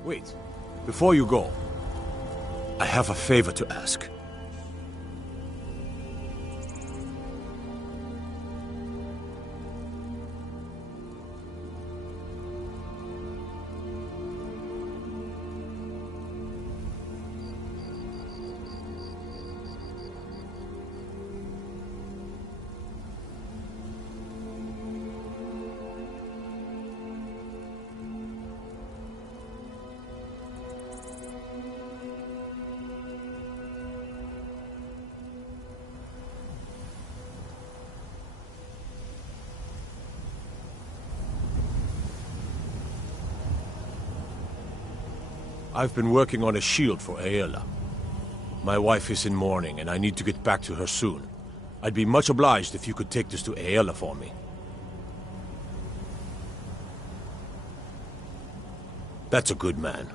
Wait, before you go, I have a favor to ask. I've been working on a shield for Aela. My wife is in mourning, and I need to get back to her soon. I'd be much obliged if you could take this to Aela for me. That's a good man.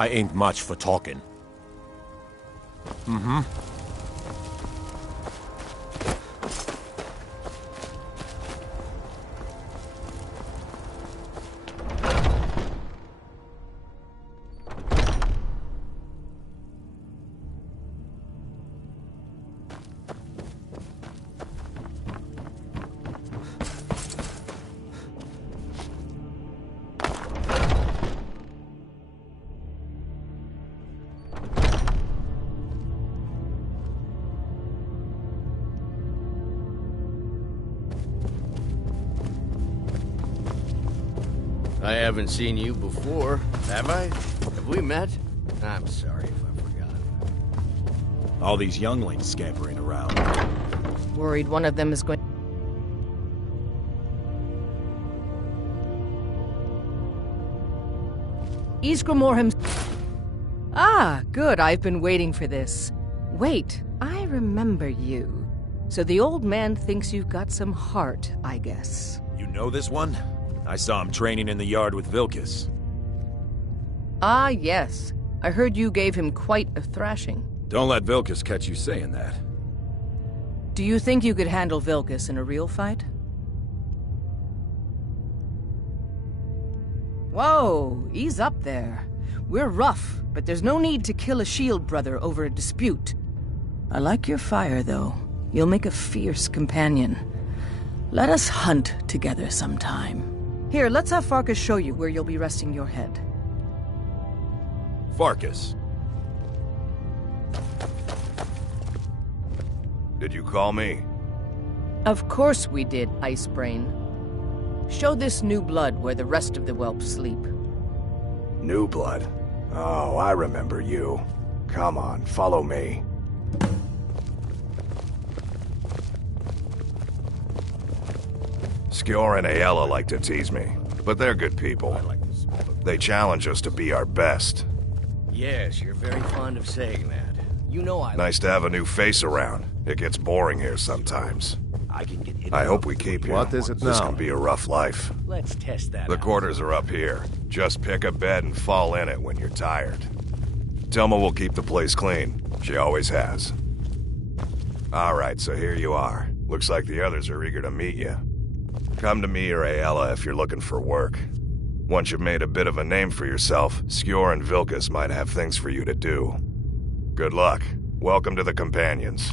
I ain't much for talking. Mm-hmm. I haven't seen you before, have I? Have we met? I'm sorry if I forgot. All these younglings scampering around. Worried one of them is going... Ysgramor himself... Ah, good, I've been waiting for this. Wait, I remember you. So the old man thinks you've got some heart, I guess. You know this one? I saw him training in the yard with Vilkas. Ah, yes. I heard you gave him quite a thrashing. Don't let Vilkas catch you saying that. Do you think you could handle Vilkas in a real fight? Whoa, ease up there. We're rough, but there's no need to kill a shield brother over a dispute. I like your fire, though. You'll make a fierce companion. Let us hunt together sometime. Here, let's have Farkas show you where you'll be resting your head. Farkas. Did you call me? Of course we did, Icebrain. Show this new blood where the rest of the whelps sleep. New blood? Oh, I remember you. Come on, follow me. Skjor and Aella like to tease me, but they're good people. They challenge us to be our best. Yes, you're very fond of saying that. You know I... Nice to have a new face around. It gets boring here sometimes. I hope we keep here. What is it This now? can be a rough life. Let's test that The out. quarters are up here. Just pick a bed and fall in it when you're tired. Telma will keep the place clean. She always has. Alright, so here you are. Looks like the others are eager to meet you. Come to me or Aella if you're looking for work. Once you've made a bit of a name for yourself, Skjor and Vilkas might have things for you to do. Good luck. Welcome to the Companions.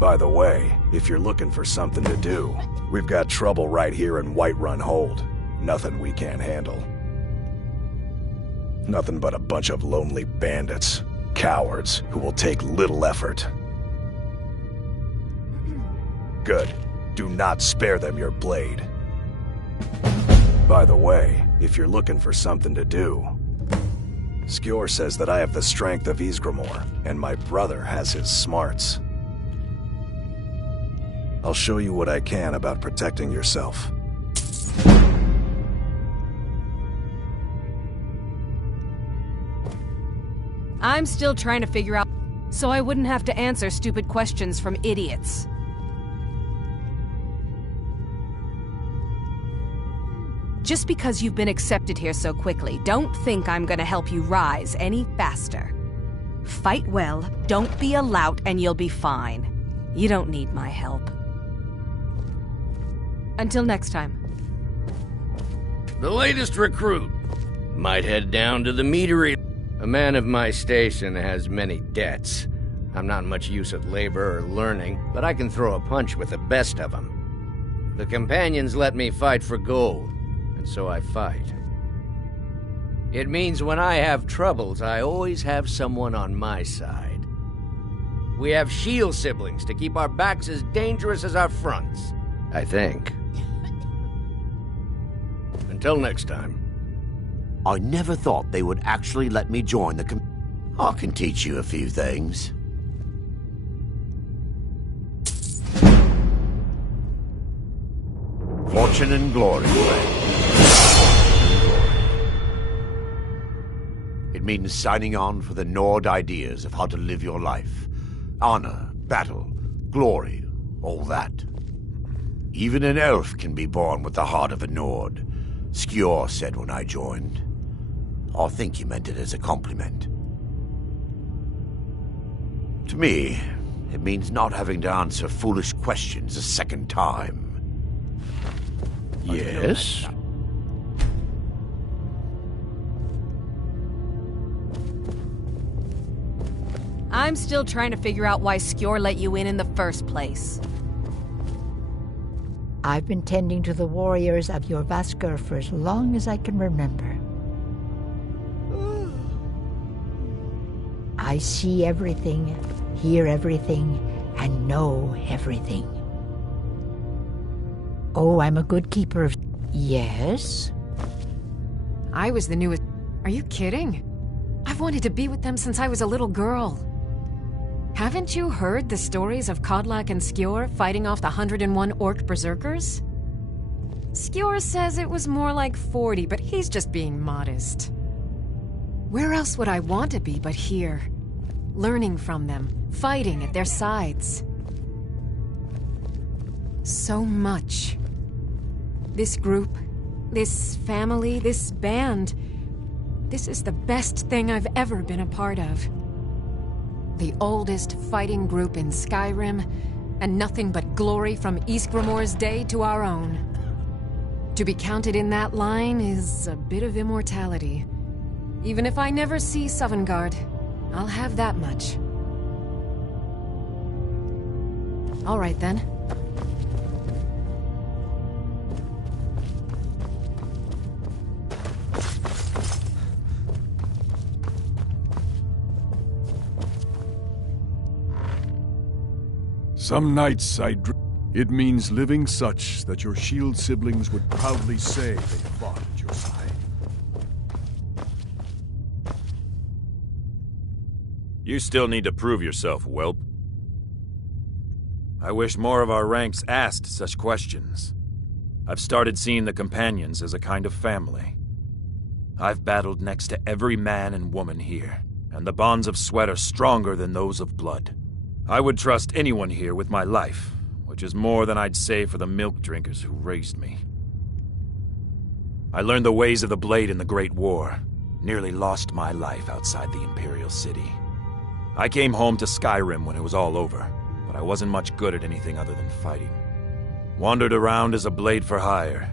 By the way, if you're looking for something to do, we've got trouble right here in Whiterun Hold. Nothing we can't handle. Nothing but a bunch of lonely bandits. Cowards who will take little effort. Good. Do not spare them your blade. By the way, if you're looking for something to do, Skjor says that I have the strength of Ysgramor, and my brother has his smarts. I'll show you what I can about protecting yourself. I'm still trying to figure out, so I wouldn't have to answer stupid questions from idiots. Just because you've been accepted here so quickly, don't think I'm gonna help you rise any faster. Fight well, don't be a lout, and you'll be fine. You don't need my help. Until next time. The latest recruit. Might head down to the meadery. A man of my station has many debts. I'm not much use at labor or learning, but I can throw a punch with the best of them. The companions let me fight for gold, and so I fight. It means when I have troubles, I always have someone on my side. We have shield siblings to keep our backs as dangerous as our fronts, I think. Until next time. I never thought they would actually let me join the I can teach you a few things. Fortune and glory. It means signing on for the Nord ideas of how to live your life. Honor, battle, glory, all that. Even an elf can be born with the heart of a Nord, Skjor said when I joined. I think he meant it as a compliment. To me, it means not having to answer foolish questions a second time. Yes? I'm still trying to figure out why Skjor let you in the first place. I've been tending to the warriors of your Vaskr for as long as I can remember. I see everything, hear everything, and know everything. Oh, I'm a good keeper of... Yes? I was the newest. Are you kidding? I've wanted to be with them since I was a little girl. Haven't you heard the stories of Kodlak and Skjor fighting off the 101 orc berserkers? Skjor says it was more like 40, but he's just being modest. Where else would I want to be but here? Learning from them, fighting at their sides. So much. This group, this family, this band. This is the best thing I've ever been a part of. The oldest fighting group in Skyrim, and nothing but glory from Ysgramor's day to our own. To be counted in that line is a bit of immortality. Even if I never see Sovngarde, I'll have that much. All right then. Some nights it means living such that your shield siblings would proudly say they fought at your side. You still need to prove yourself, whelp. I wish more of our ranks asked such questions. I've started seeing the companions as a kind of family. I've battled next to every man and woman here, and the bonds of sweat are stronger than those of blood. I would trust anyone here with my life, which is more than I'd say for the milk drinkers who raised me. I learned the ways of the blade in the Great War, nearly lost my life outside the Imperial City. I came home to Skyrim when it was all over, but I wasn't much good at anything other than fighting. Wandered around as a blade for hire.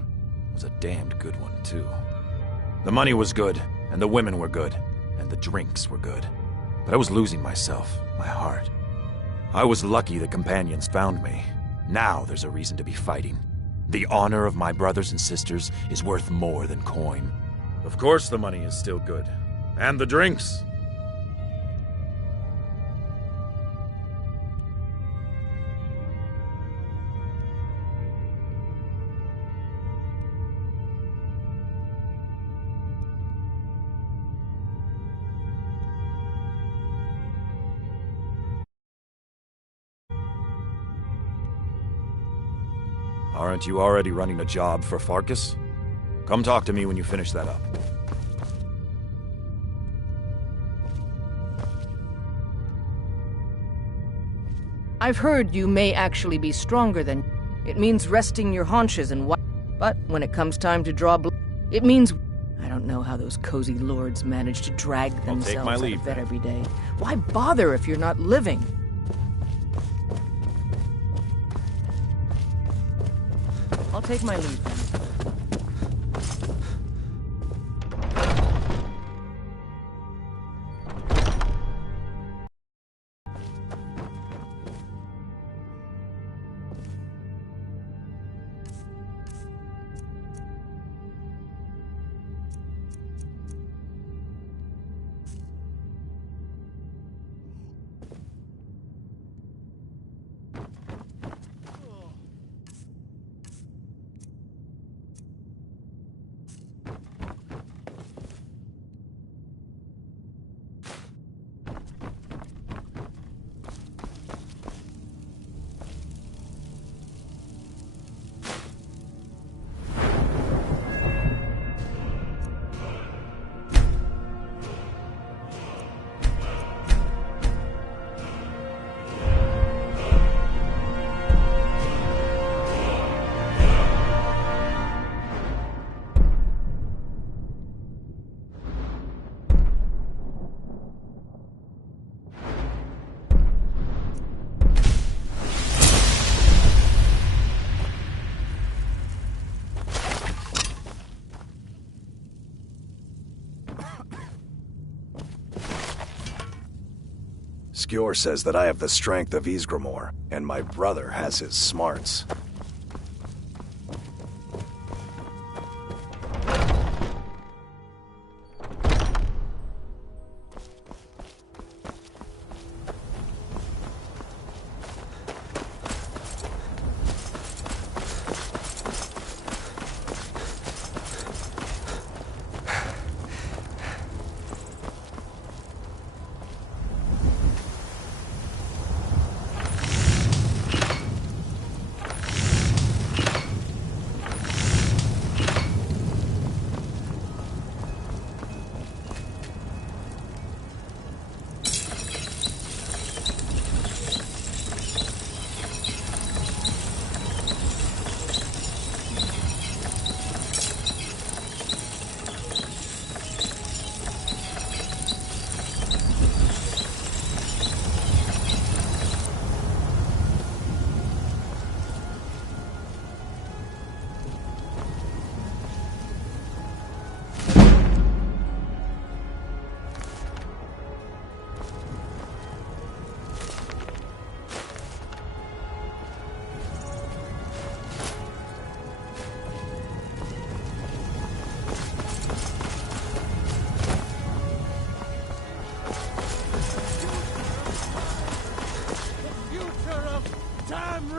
Was a damned good one, too. The money was good, and the women were good, and the drinks were good. But I was losing myself, my heart. I was lucky the companions found me. Now there's a reason to be fighting. The honor of my brothers and sisters is worth more than coin. Of course the money is still good. And the drinks. Aren't you already running a job for Farkas? Come talk to me when you finish that up. I've heard you may actually be stronger than... It means resting your haunches and what... But when it comes time to draw blood, it means... I don't know how those cozy lords manage to drag themselves out of bed every day. Why bother if you're not living? I'll take my leave then. Skjor says that I have the strength of Ysgramor, and my brother has his smarts.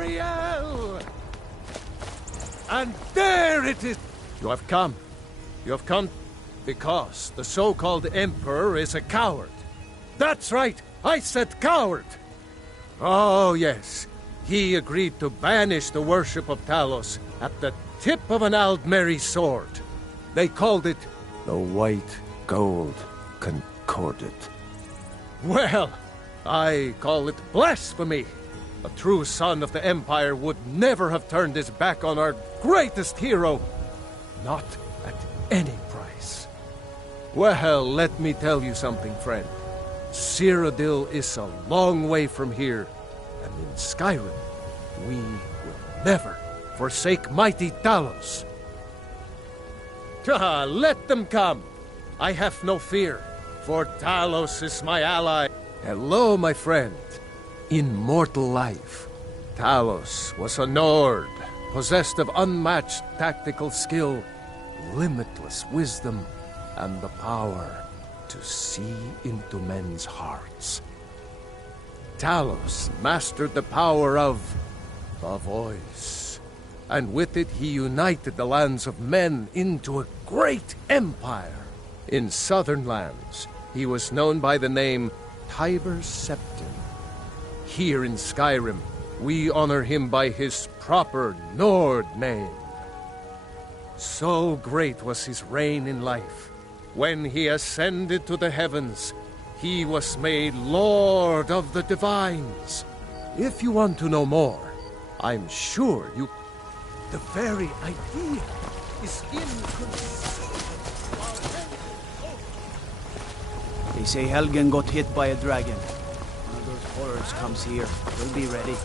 Ariel! And there it is! You have come. You have come because the so-called Emperor is a coward. That's right! I said coward! Oh, yes. He agreed to banish the worship of Talos at the tip of an Aldmeri sword. They called it the White Gold Concordat. Well, I call it blasphemy. A true son of the Empire would never have turned his back on our greatest hero. Not at any price. Well, let me tell you something, friend. Cyrodiil is a long way from here, and in Skyrim, we will never forsake mighty Talos. Let them come. I have no fear, for Talos is my ally. Hello, my friend. Immortal life. Talos was a Nord, possessed of unmatched tactical skill, limitless wisdom, and the power to see into men's hearts. Talos mastered the power of the voice, and with it he united the lands of men into a great empire. In southern lands, he was known by the name Tiber Septim. Here in Skyrim, we honor him by his proper Nord name. So great was his reign in life. When he ascended to the heavens, he was made Lord of the Divines. If you want to know more, I'm sure you... The very idea is inconceivable. They say Helgen got hit by a dragon. One of those horrors comes here. We'll be ready.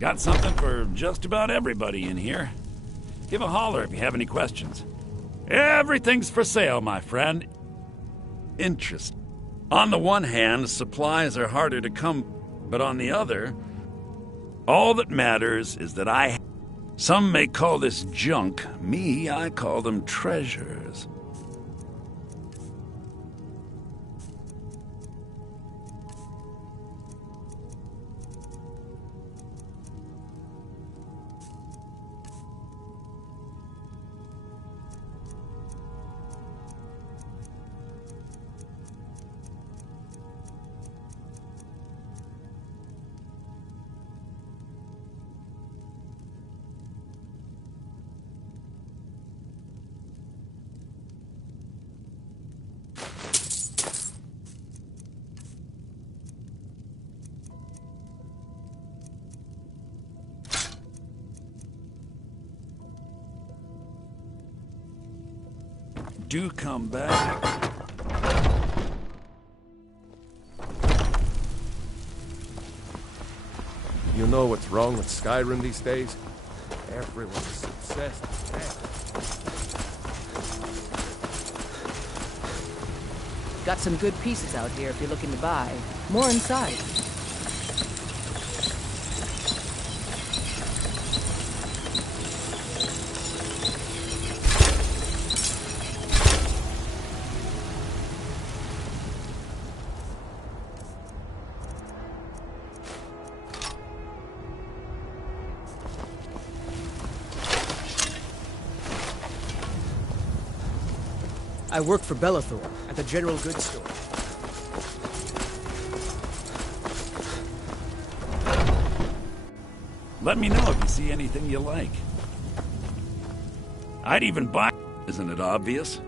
Got something for just about everybody in here. Give a holler if you have any questions. Everything's for sale, my friend. Interest. On the one hand, supplies are harder to come, but on the other, all that matters is that Some may call this junk. Me, I call them treasures. Do come back. You know what's wrong with Skyrim these days? Everyone's obsessed with tech. Got some good pieces out here if you're looking to buy. More inside. I work for Bellathor at the general goods store. Let me know if you see anything you like. I'd even buy... Isn't it obvious?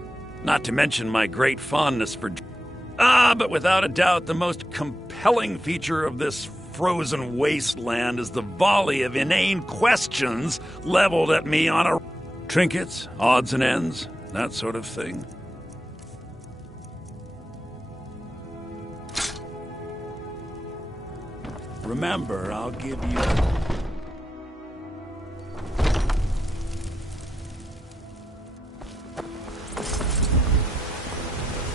Not to mention my great fondness for... but without a doubt, the most compelling feature of this frozen wasteland is the volley of inane questions leveled at me on a... Trinkets, odds and ends, that sort of thing. Remember, I'll give you...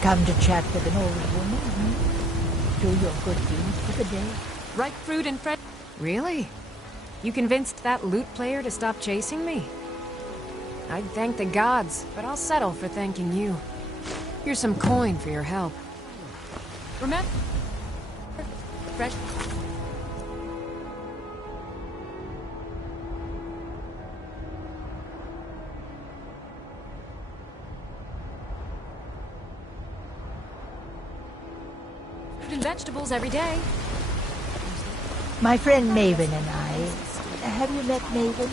Come to chat with an old woman, huh? do your good deed for the day? Ripe fruit and fresh. Really? You convinced that lute player to stop chasing me? I'd thank the gods, but I'll settle for thanking you. Here's some coin for your help. Remember? Fresh. Fruit and vegetables every day. My friend Maven and I. Have you met Maven?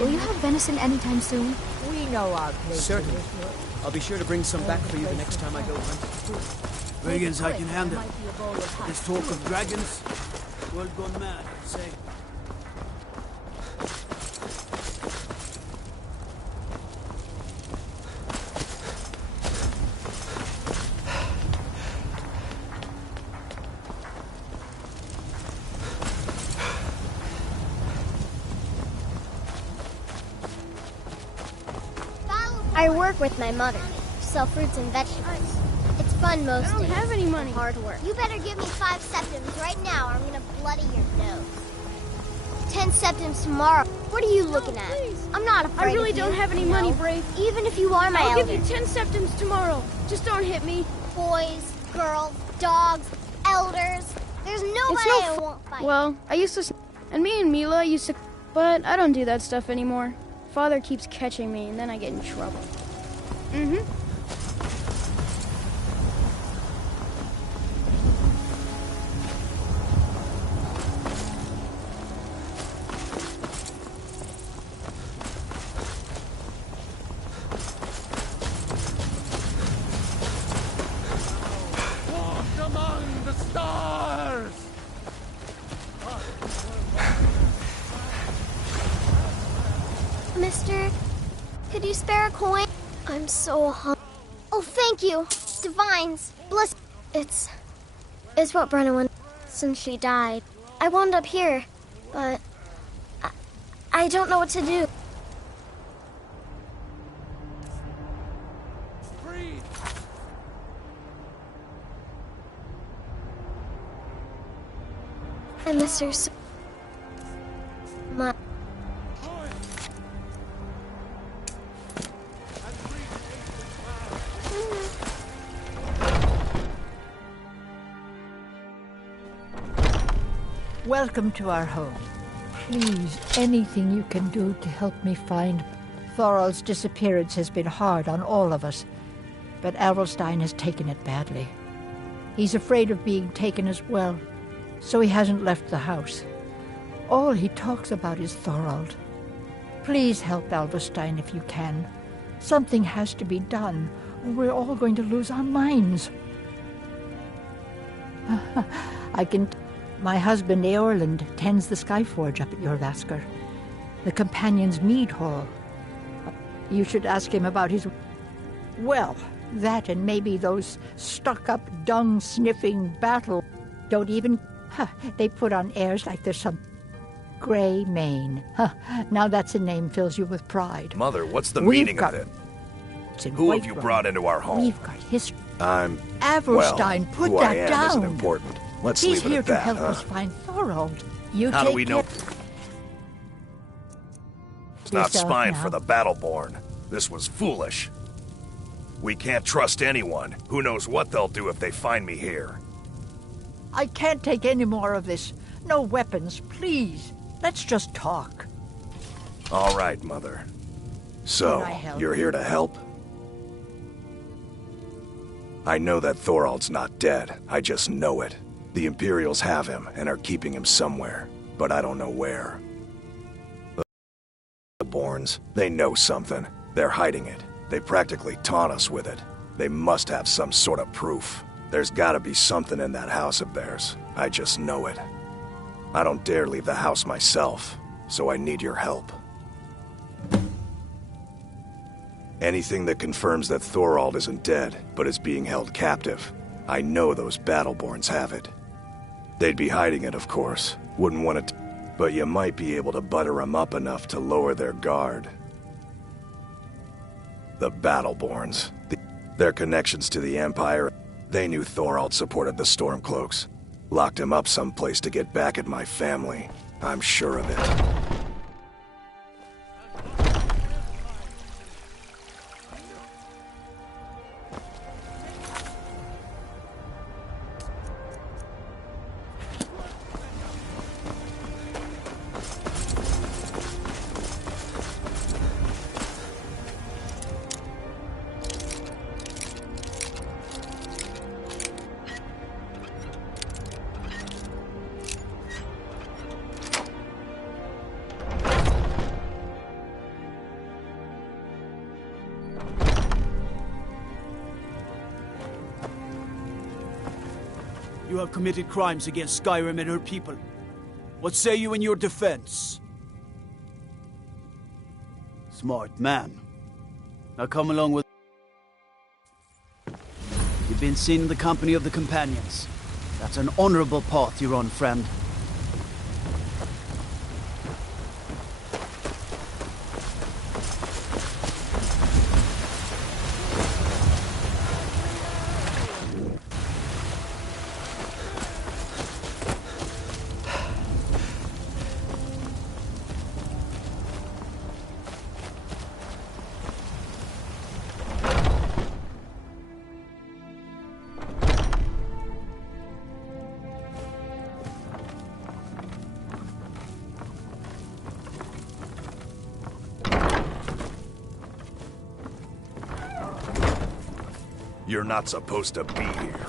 Will you have venison anytime soon? We know our place. Certainly. I'll be sure to bring some back for you the next time I go hunting. Brigands I can handle. This talk of dragons, world gone mad, I'd say. I work with my mother. Sell fruits and vegetables. It's fun most days. I don't have any money. Hard work. You better give me 5 septims right now or I'm gonna bloody your nose. 10 septims tomorrow. What are you looking at? Please. I'm not afraid I really of you. don't have any money, Brave. Even if you are my I'll elder. give you 10 septims tomorrow. Just don't hit me. Boys, girls, dogs, elders. There's nobody I won't fight. Well, I used to... And me and Mila used to... But I don't do that stuff anymore. Father keeps catching me, and then I get in trouble. Mm-hmm. Walk among the stars! Mister, could you spare a coin? I'm so hungry. Oh, thank you. Divines. Bless. It's what Brenna went since she died. I wound up here, but I don't know what to do. I miss her so much. Welcome to our home. Please, anything you can do to help me find... Thorald's disappearance has been hard on all of us, but Avelstein has taken it badly. He's afraid of being taken as well, so he hasn't left the house. All he talks about is Thorald. Please help Avelstein if you can. Something has to be done, or we're all going to lose our minds. My husband, Eorland, tends the Skyforge up at Jorvaskr, the Companion's Mead Hall. You should ask him about his... Well, that and maybe those stuck-up, dung-sniffing battle... Don't even... They put on airs like there's some... Grey Mane. Now that's a name fills you with pride. Mother, what's the meaning of it? Who have you brought into our home? We've got history. Avelstein, put who that I am down. isn't important. Let's He's leave it here at to that, help huh? us find Thorald. You How take do we know? care- It's not Yourself spying now. for the Battleborn. This was foolish. We can't trust anyone. Who knows what they'll do if they find me here. I can't take any more of this. No weapons, please. Let's just talk. All right, Mother. So, Can I help? you're here to help? I know that Thorald's not dead. I just know it. The Imperials have him and are keeping him somewhere, but I don't know where. The Borns, they know something. They're hiding it. They practically taunt us with it. They must have some sort of proof. There's gotta be something in that house of theirs. I just know it. I don't dare leave the house myself, so I need your help. Anything that confirms that Thorald isn't dead, but is being held captive. I know those Battleborns have it. They'd be hiding it, of course. Wouldn't want it, but you might be able to butter them up enough to lower their guard. The Battleborns. Their connections to the Empire. They knew Thorald supported the Stormcloaks. Locked him up someplace to get back at my family. I'm sure of it. You have committed crimes against Skyrim and her people. What say you in your defense? Smart man. Now come along with... You've been seen in the company of the companions. That's an honorable path you're on, friend. You're not supposed to be here.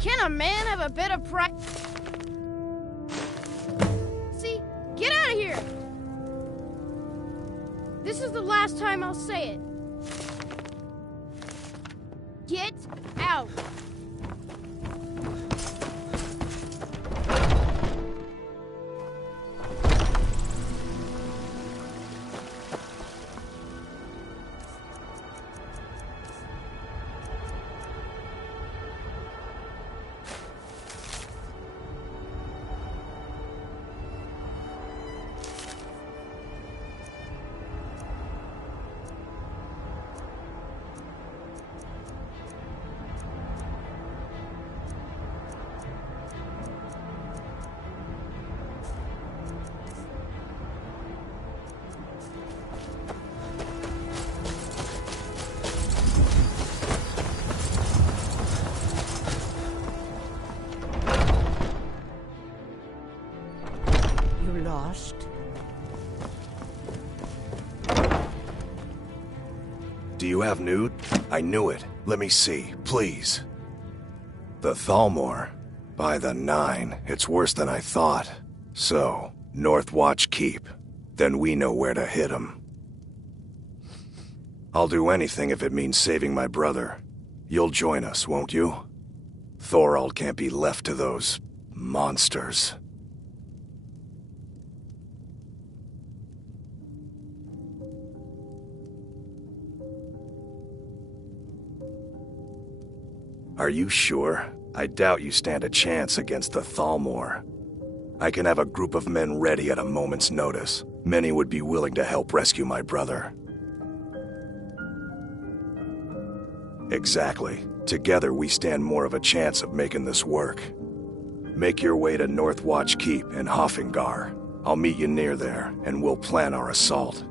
Can a man have a bit of pride? See? Get out of here! This is the last time I'll say it. Get out! Lost? Do you have Newt? I knew it. Let me see, please. The Thalmor. By the 9, it's worse than I thought. So, North Watch Keep. Then we know where to hit him. I'll do anything if it means saving my brother. You'll join us, won't you? Thorald can't be left to those monsters. Are you sure? I doubt you stand a chance against the Thalmor. I can have a group of men ready at a moment's notice. Many would be willing to help rescue my brother. Exactly. Together we stand more of a chance of making this work. Make your way to Northwatch Keep in Hoffingar. I'll meet you near there, and we'll plan our assault.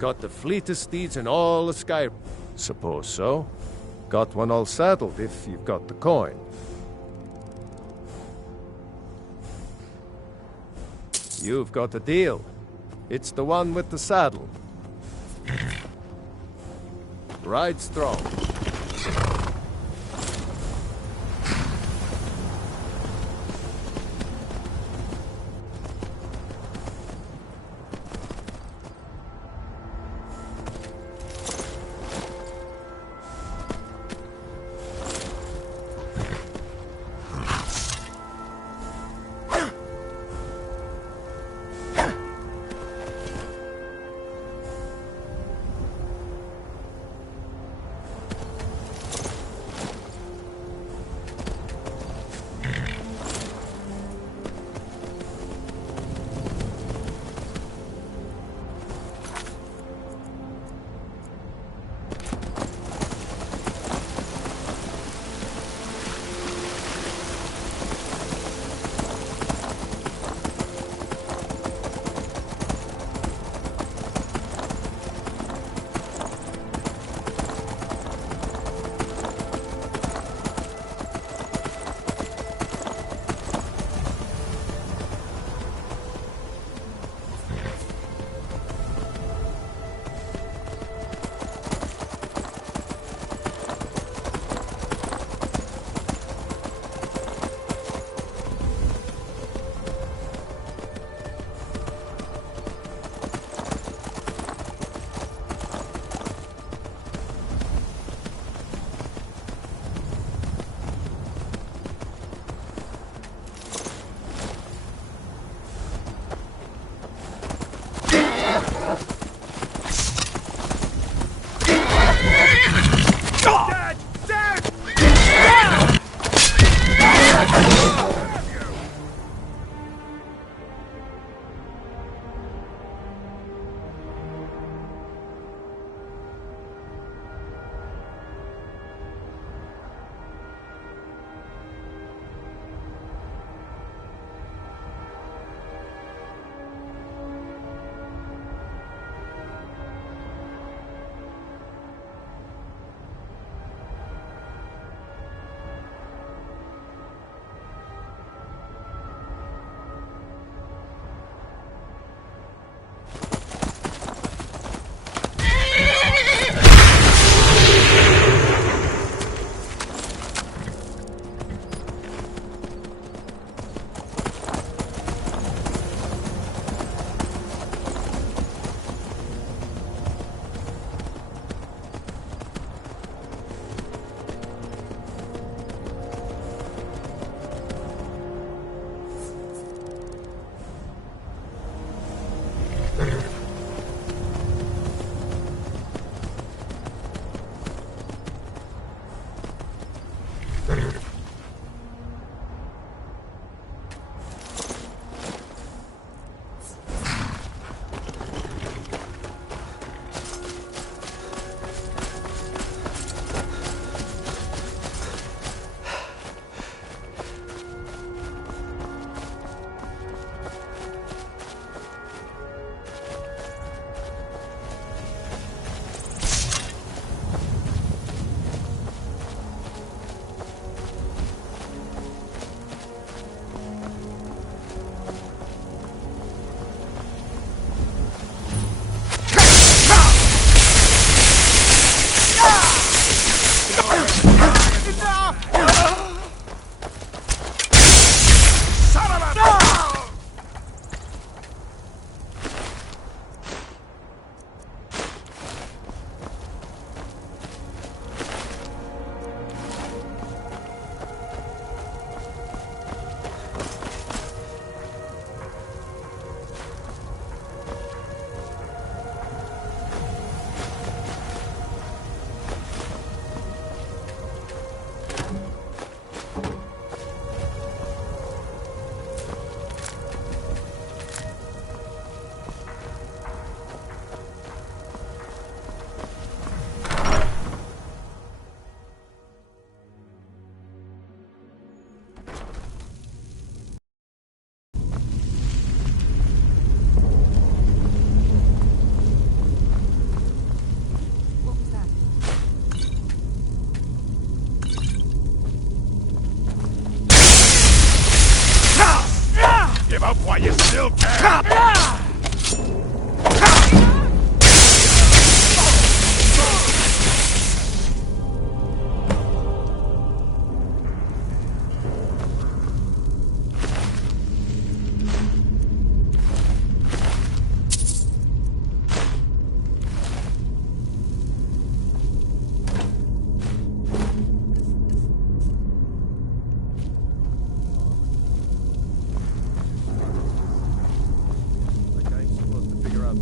Got the fleetest steeds in all of Skyrim. Suppose so. Got one all saddled if you've got the coin. You've got the deal. It's the one with the saddle. Ride strong.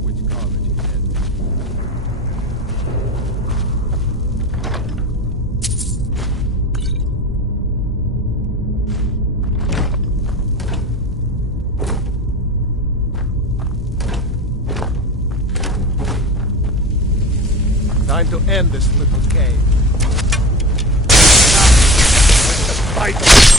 which college he attended. Time to end this little game. Fight!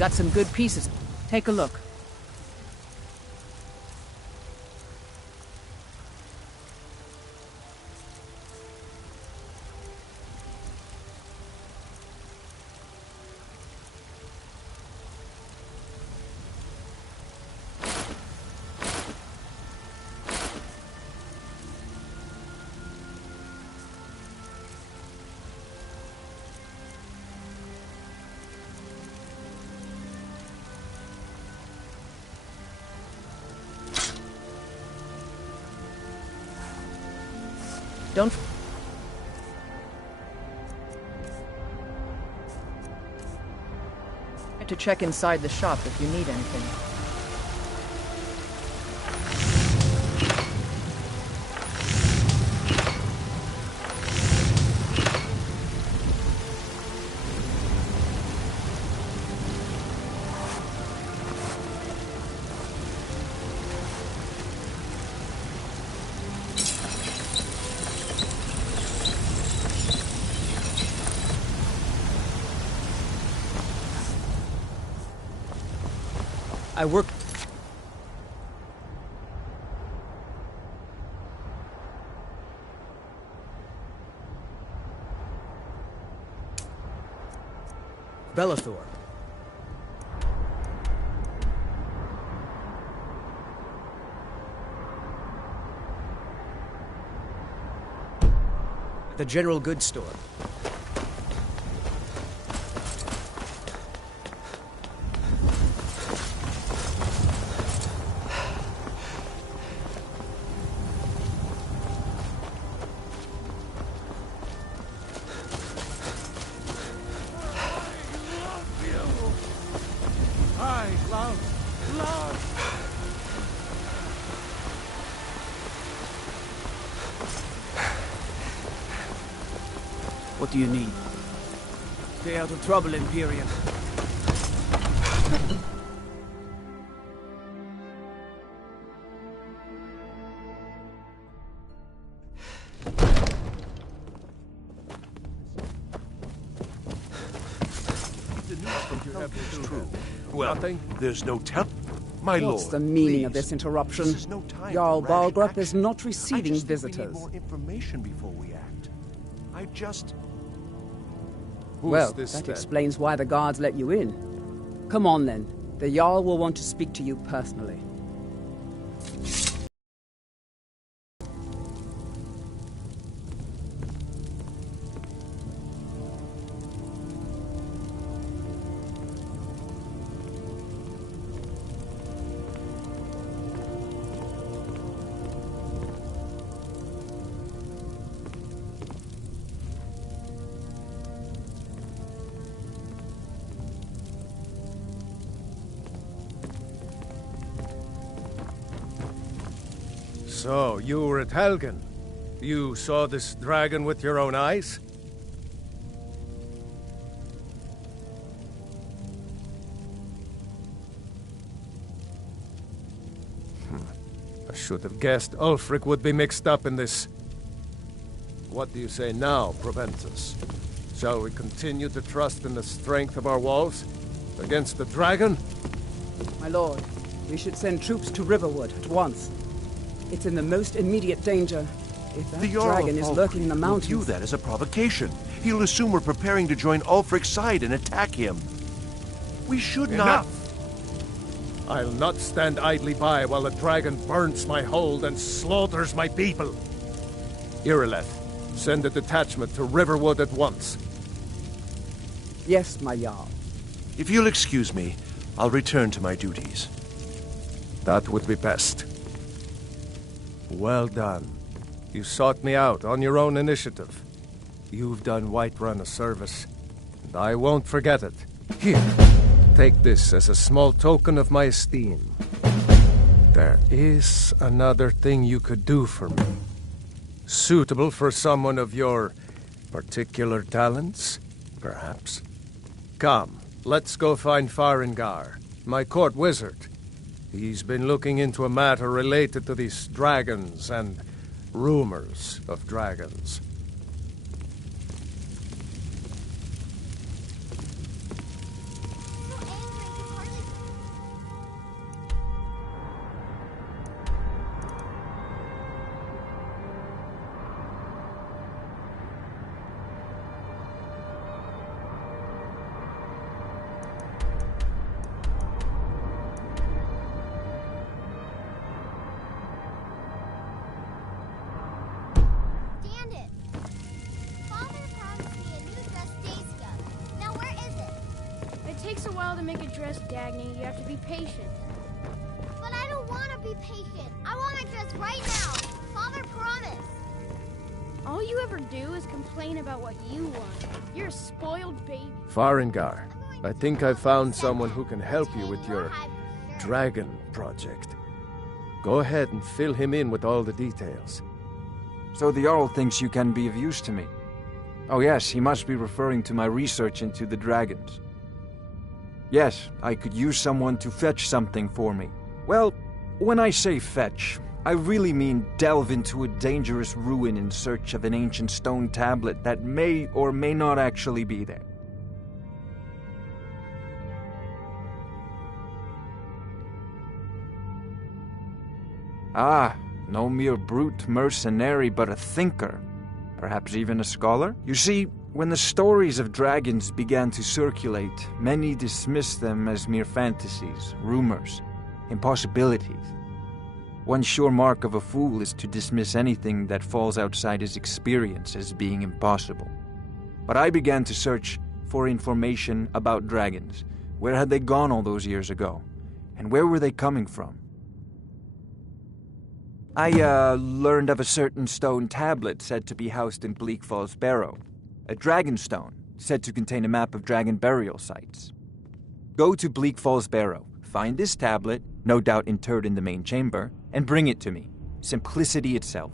got some good pieces. Take a look. Don't... to check inside the shop if you need anything. I work... Bellathor. The general goods store. What do you need? Stay out of trouble, Imperium. Well, there's no my lord. What's the meaning please. of this interruption? This is no time Jarl for rash Balgrup action. is not receiving I just think visitors. We need more information before we act. I just... Well, this that then? explains why the guards let you in. Come on, then. The Jarl will want to speak to you personally. So, you were at Helgen. You saw this dragon with your own eyes? I should have guessed Ulfric would be mixed up in this. What do you say now, Proventus? Shall we continue to trust in the strength of our walls? Against the dragon? My lord, we should send troops to Riverwood at once. It's in the most immediate danger. If that The Jarl dragon of is lurking in the Falkreath will mountains... view that as a provocation. He'll assume we're preparing to join Ulfric's side and attack him. We should not... I'll not stand idly by while the dragon burns my hold and slaughters my people. Irileth, send a detachment to Riverwood at once. Yes, my Jarl. If you'll excuse me, I'll return to my duties. That would be best. Well done. You sought me out on your own initiative. You've done Whiterun a service, and I won't forget it. Here, take this as a small token of my esteem. There is another thing you could do for me. Suitable for someone of your particular talents, perhaps. Come, let's go find Farengar, my court wizard. He's been looking into a matter related to these dragons and rumors of dragons. takes a while to make a dress, Dagny. You have to be patient. But I don't want to be patient. I want my dress right now. Father promised. All you ever do is complain about what you want. You're a spoiled baby. Farengar, I think I found someone who can help you with your dragon project. Go ahead and fill him in with all the details. So the Jarl thinks you can be of use to me. Oh yes, he must be referring to my research into the dragons. Yes, I could use someone to fetch something for me. Well, when I say fetch, I really mean delve into a dangerous ruin in search of an ancient stone tablet that may or may not actually be there. Ah, no mere brute mercenary, but a thinker. Perhaps even a scholar? You see, when the stories of dragons began to circulate, many dismissed them as mere fantasies, rumors, impossibilities. One sure mark of a fool is to dismiss anything that falls outside his experience as being impossible. But I began to search for information about dragons. Where had they gone all those years ago? And where were they coming from? I learned of a certain stone tablet said to be housed in Bleak Falls Barrow. A dragon stone, said to contain a map of dragon burial sites. Go to Bleak Falls Barrow, find this tablet, no doubt interred in the main chamber, and bring it to me. Simplicity itself.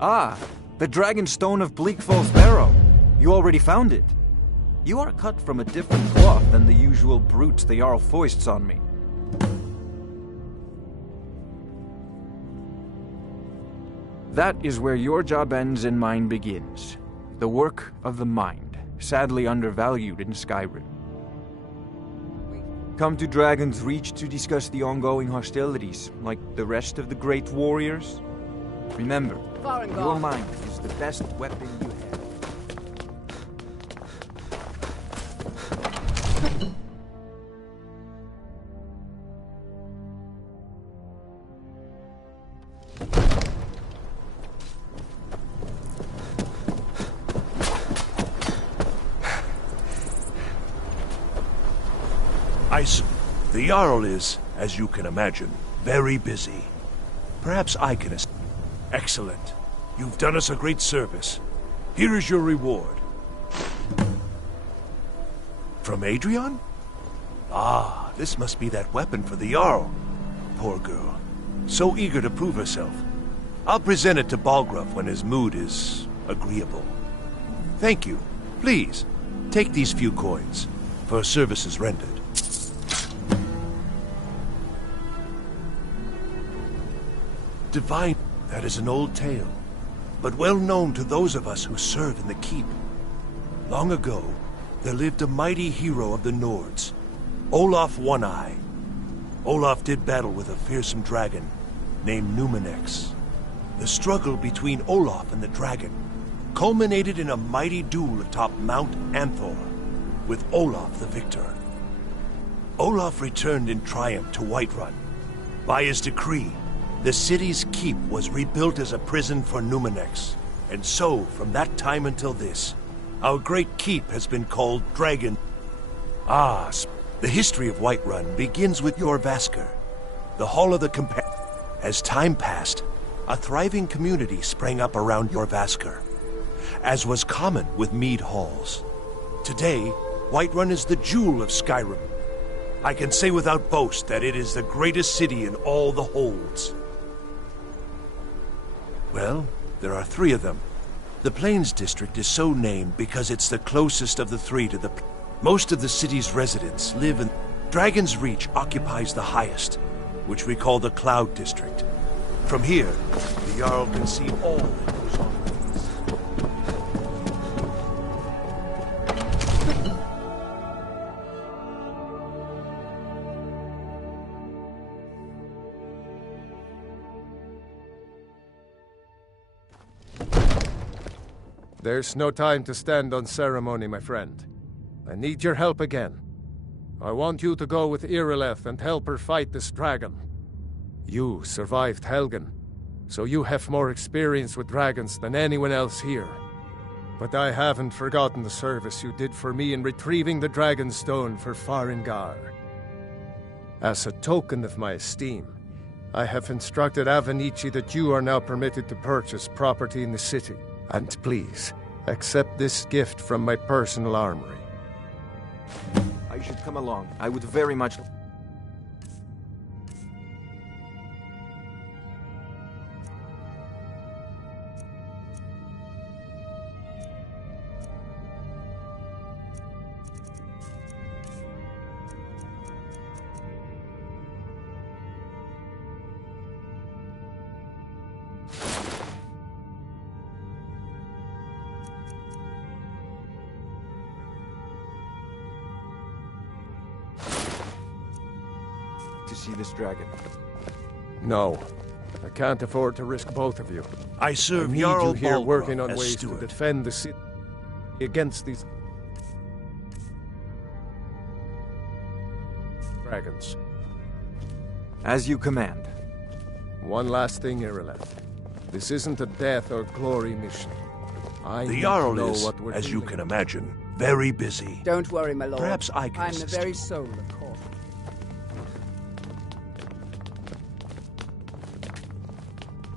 Ah, the dragon stone of Bleak Falls Barrow. You already found it. You are cut from a different cloth than the usual brutes the Jarl foists on me. That is where your job ends and mine begins. The work of the mind, sadly undervalued in Skyrim. Come to Dragon's Reach to discuss the ongoing hostilities, like the rest of the great warriors. Remember, your mind is the best weapon you have. The Jarl is, as you can imagine, very busy. Perhaps I can assist. Excellent. You've done us a great service. Here is your reward. From Adrian? Ah, this must be that weapon for the Jarl. Poor girl. So eager to prove herself. I'll present it to Balgruuf when his mood is agreeable. Thank you. Please, take these few coins for services rendered. Divine, that is an old tale, but well known to those of us who serve in the keep. Long ago, there lived a mighty hero of the Nords, Olaf One-Eye. Olaf did battle with a fearsome dragon named Numenex. The struggle between Olaf and the dragon culminated in a mighty duel atop Mount Anthor, with Olaf the victor. Olaf returned in triumph to Whiterun. By his decree, the city's keep was rebuilt as a prison for Numenex. And so, from that time until this, our great keep has been called Dragon. Ah, the history of Whiterun begins with Jorvaskr, the Hall of the Companion. As time passed, a thriving community sprang up around Jorvaskr, as was common with mead halls. Today, Whiterun is the jewel of Skyrim. I can say without boast that it is the greatest city in all the holds. Well, there are three of them. The Plains District is so named because it's the closest of the three to the... Most of the city's residents live in... Dragon's Reach occupies the highest, which we call the Cloud District. From here, the Jarl can see all that goes on. There's no time to stand on ceremony, my friend. I need your help again. I want you to go with Irileth and help her fight this dragon. You survived Helgen. so you have more experience with dragons than anyone else here. But I haven't forgotten the service you did for me in retrieving the Dragonstone for Farengar. As a token of my esteem, I have instructed Avenici that you are now permitted to purchase property in the city. And please, accept this gift from my personal armory. I should come along. I would very much... to see this dragon. No. I can't afford to risk both of you. I serve need Jarl you here Balgruuf working on as ways steward. to defend the city against these dragons. As you command. One last thing, Irileth. This isn't a death or glory mission. I The need to Jarl know is, what we're as you dealing can with. imagine, very busy. Don't worry, my lord. Perhaps I can I'm the assist very you. soul of court.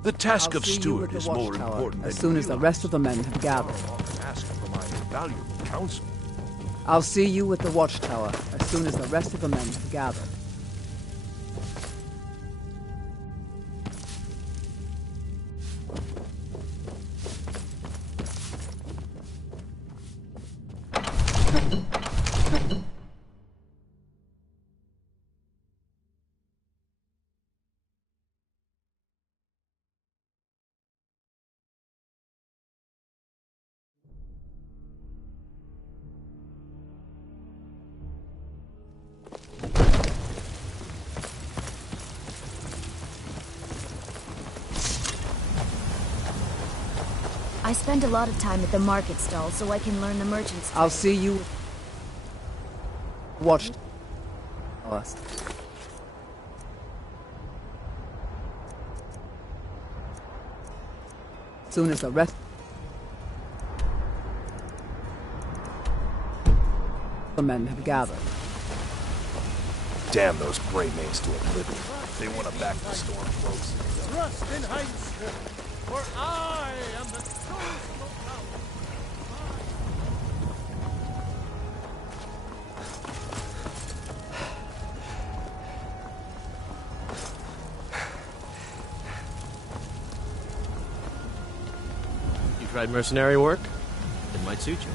The task I'll of see you steward at the is more watchtower important as than soon you as the realize. rest of the men have gathered. Often ask for my valuable counsel. I'll see you at the watchtower as soon as the rest of the men have gathered. I spend a lot of time at the market stall so I can learn the merchants' I'll trade. see you. Watch. Us. Soon as the rest. The men have gathered. Damn those Grey Manes to oblivion. They want to back the storm close. Trust in Heinz, for I am the chosen of power. You tried mercenary work? It might suit you.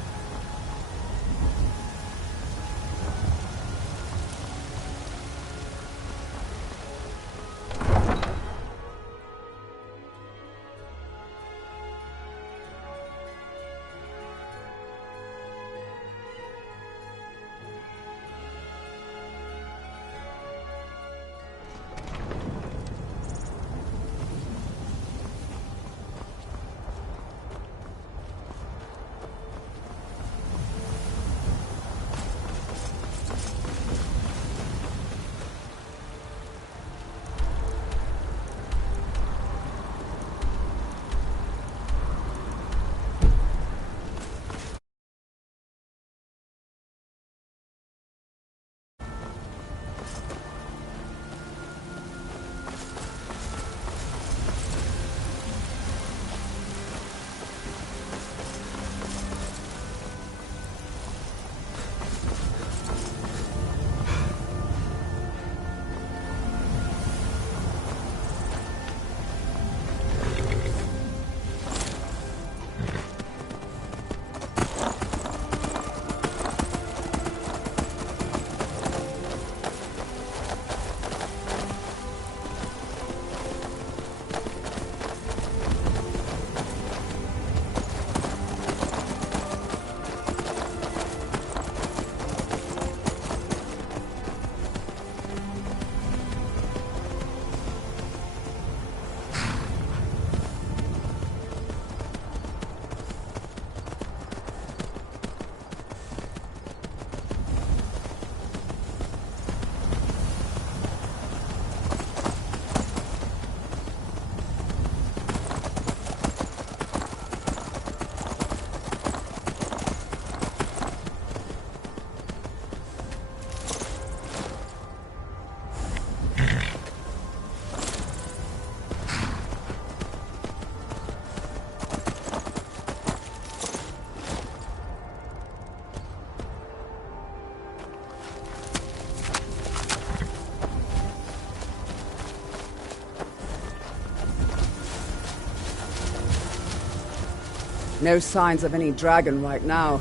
No signs of any dragon right now,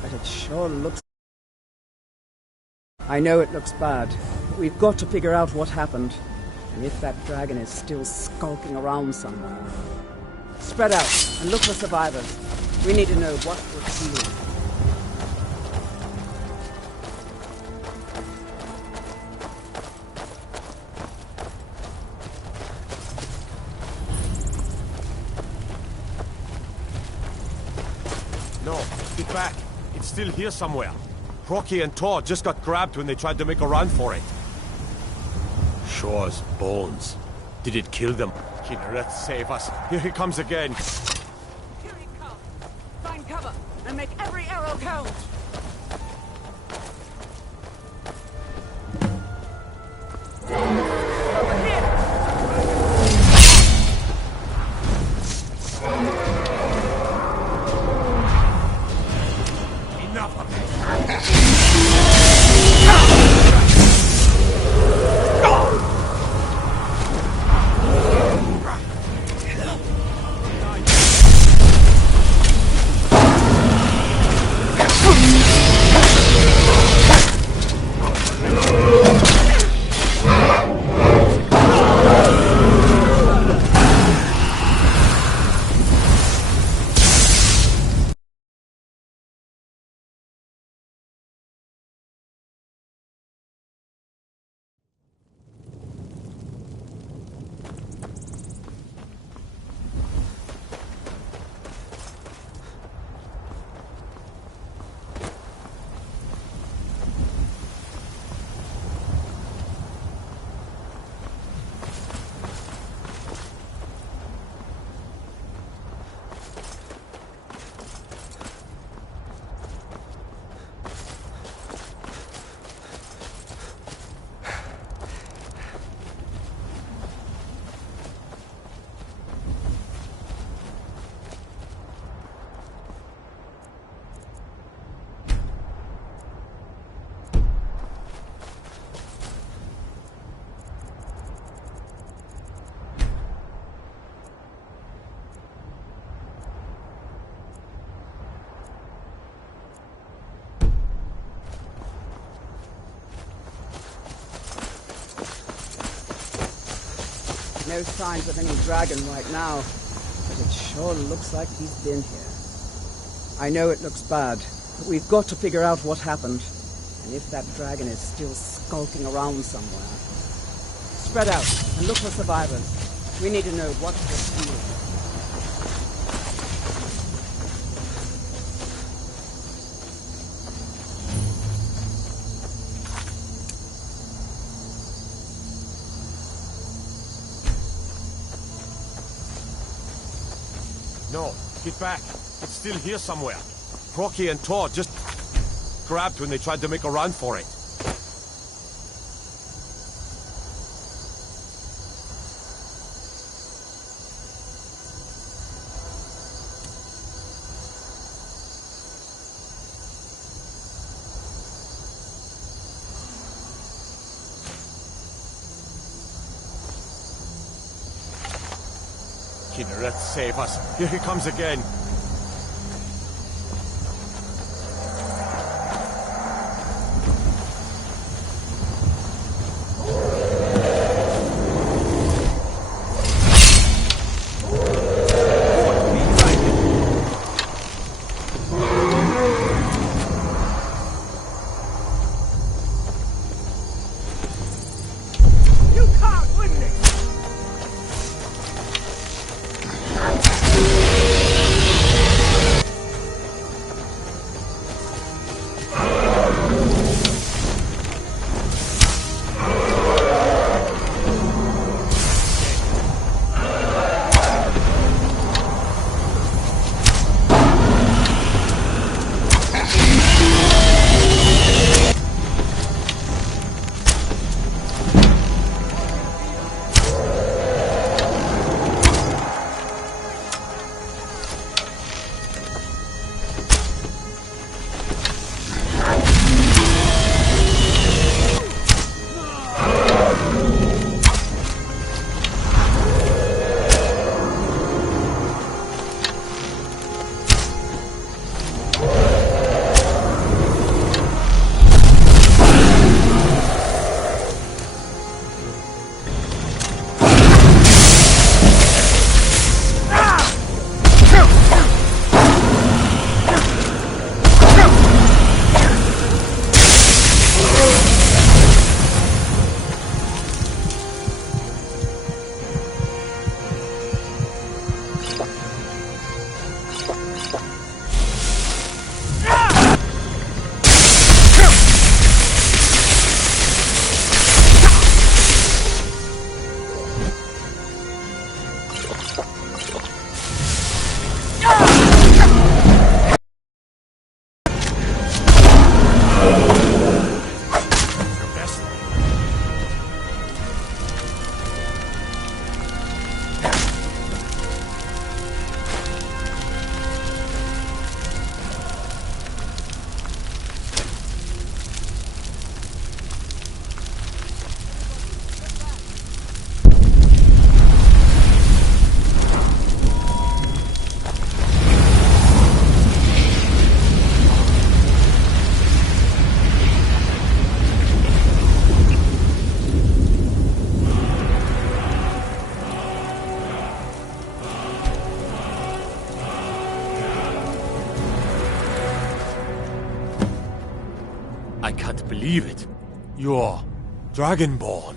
but it sure looks... I know it looks bad, but we've got to figure out what happened, and if that dragon is still skulking around somewhere. Spread out and look for survivors. We need to know what we're seeing. No, get back. It's still here somewhere. Rocky and Tor just got grabbed when they tried to make a run for it. Shore's bones. Did it kill them? Kinneret, save us. Here he comes again. Here he comes. Find cover and make every arrow count. Over here. Enough of it. No signs of any dragon right now, but it sure looks like he's been here. I know it looks bad, but we've got to figure out what happened, and if that dragon is still skulking around somewhere. Spread out and look for survivors. We need to know what we're seeing. No, get back. It's still here somewhere. Rocky and Tor just grabbed when they tried to make a run for it. Kinneret, save us. Here he comes again. You can't win this! can't believe it. You're Dragonborn.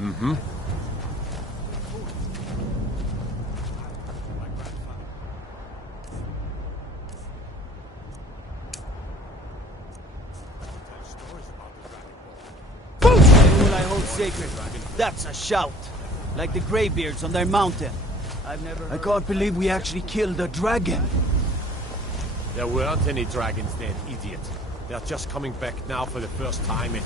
Mm-hmm. All I hold sacred. That's a shout. Like the Greybeards on their mountain. I can't believe we actually killed a dragon. There weren't any dragons then, idiot. They're just coming back now for the first time in...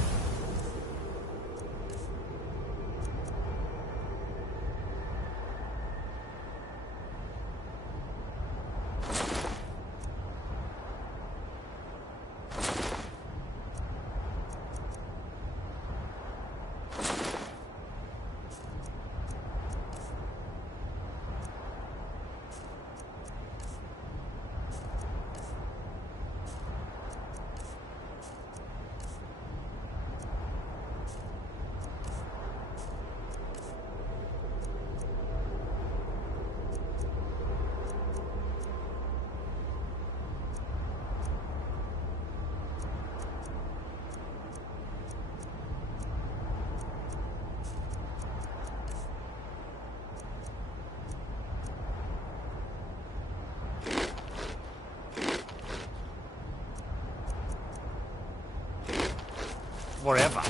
Forever.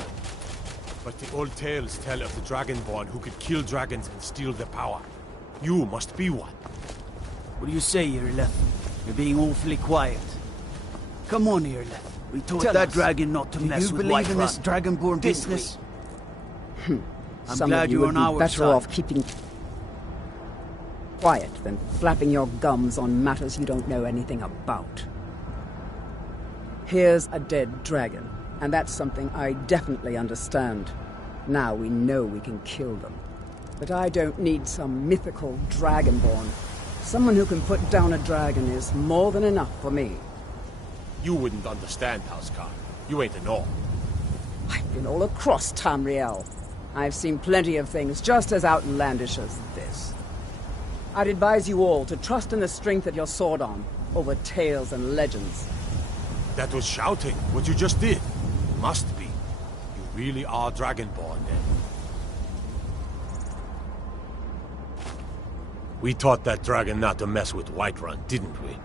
But the old tales tell of the Dragonborn who could kill dragons and steal their power. You must be one. What do you say, Irleth? You're being awfully quiet. Come on, Irleth. We taught that dragon not to mess with Whiterun. Do you believe in this Dragonborn business? I'm Some glad of you you're would on be our better side. off keeping quiet than flapping your gums on matters you don't know anything about. Here's a dead dragon, and that's something I definitely understand. Now we know we can kill them. But I don't need some mythical dragonborn. Someone who can put down a dragon is more than enough for me. You wouldn't understand, Housecar. You ain't a North. I've been all across Tamriel. I've seen plenty of things just as outlandish as this. I'd advise you all to trust in the strength of your sword arm over tales and legends. That was shouting, what you just did. Must be. You really are Dragonborn, then. We taught that dragon not to mess with Whiterun, didn't we?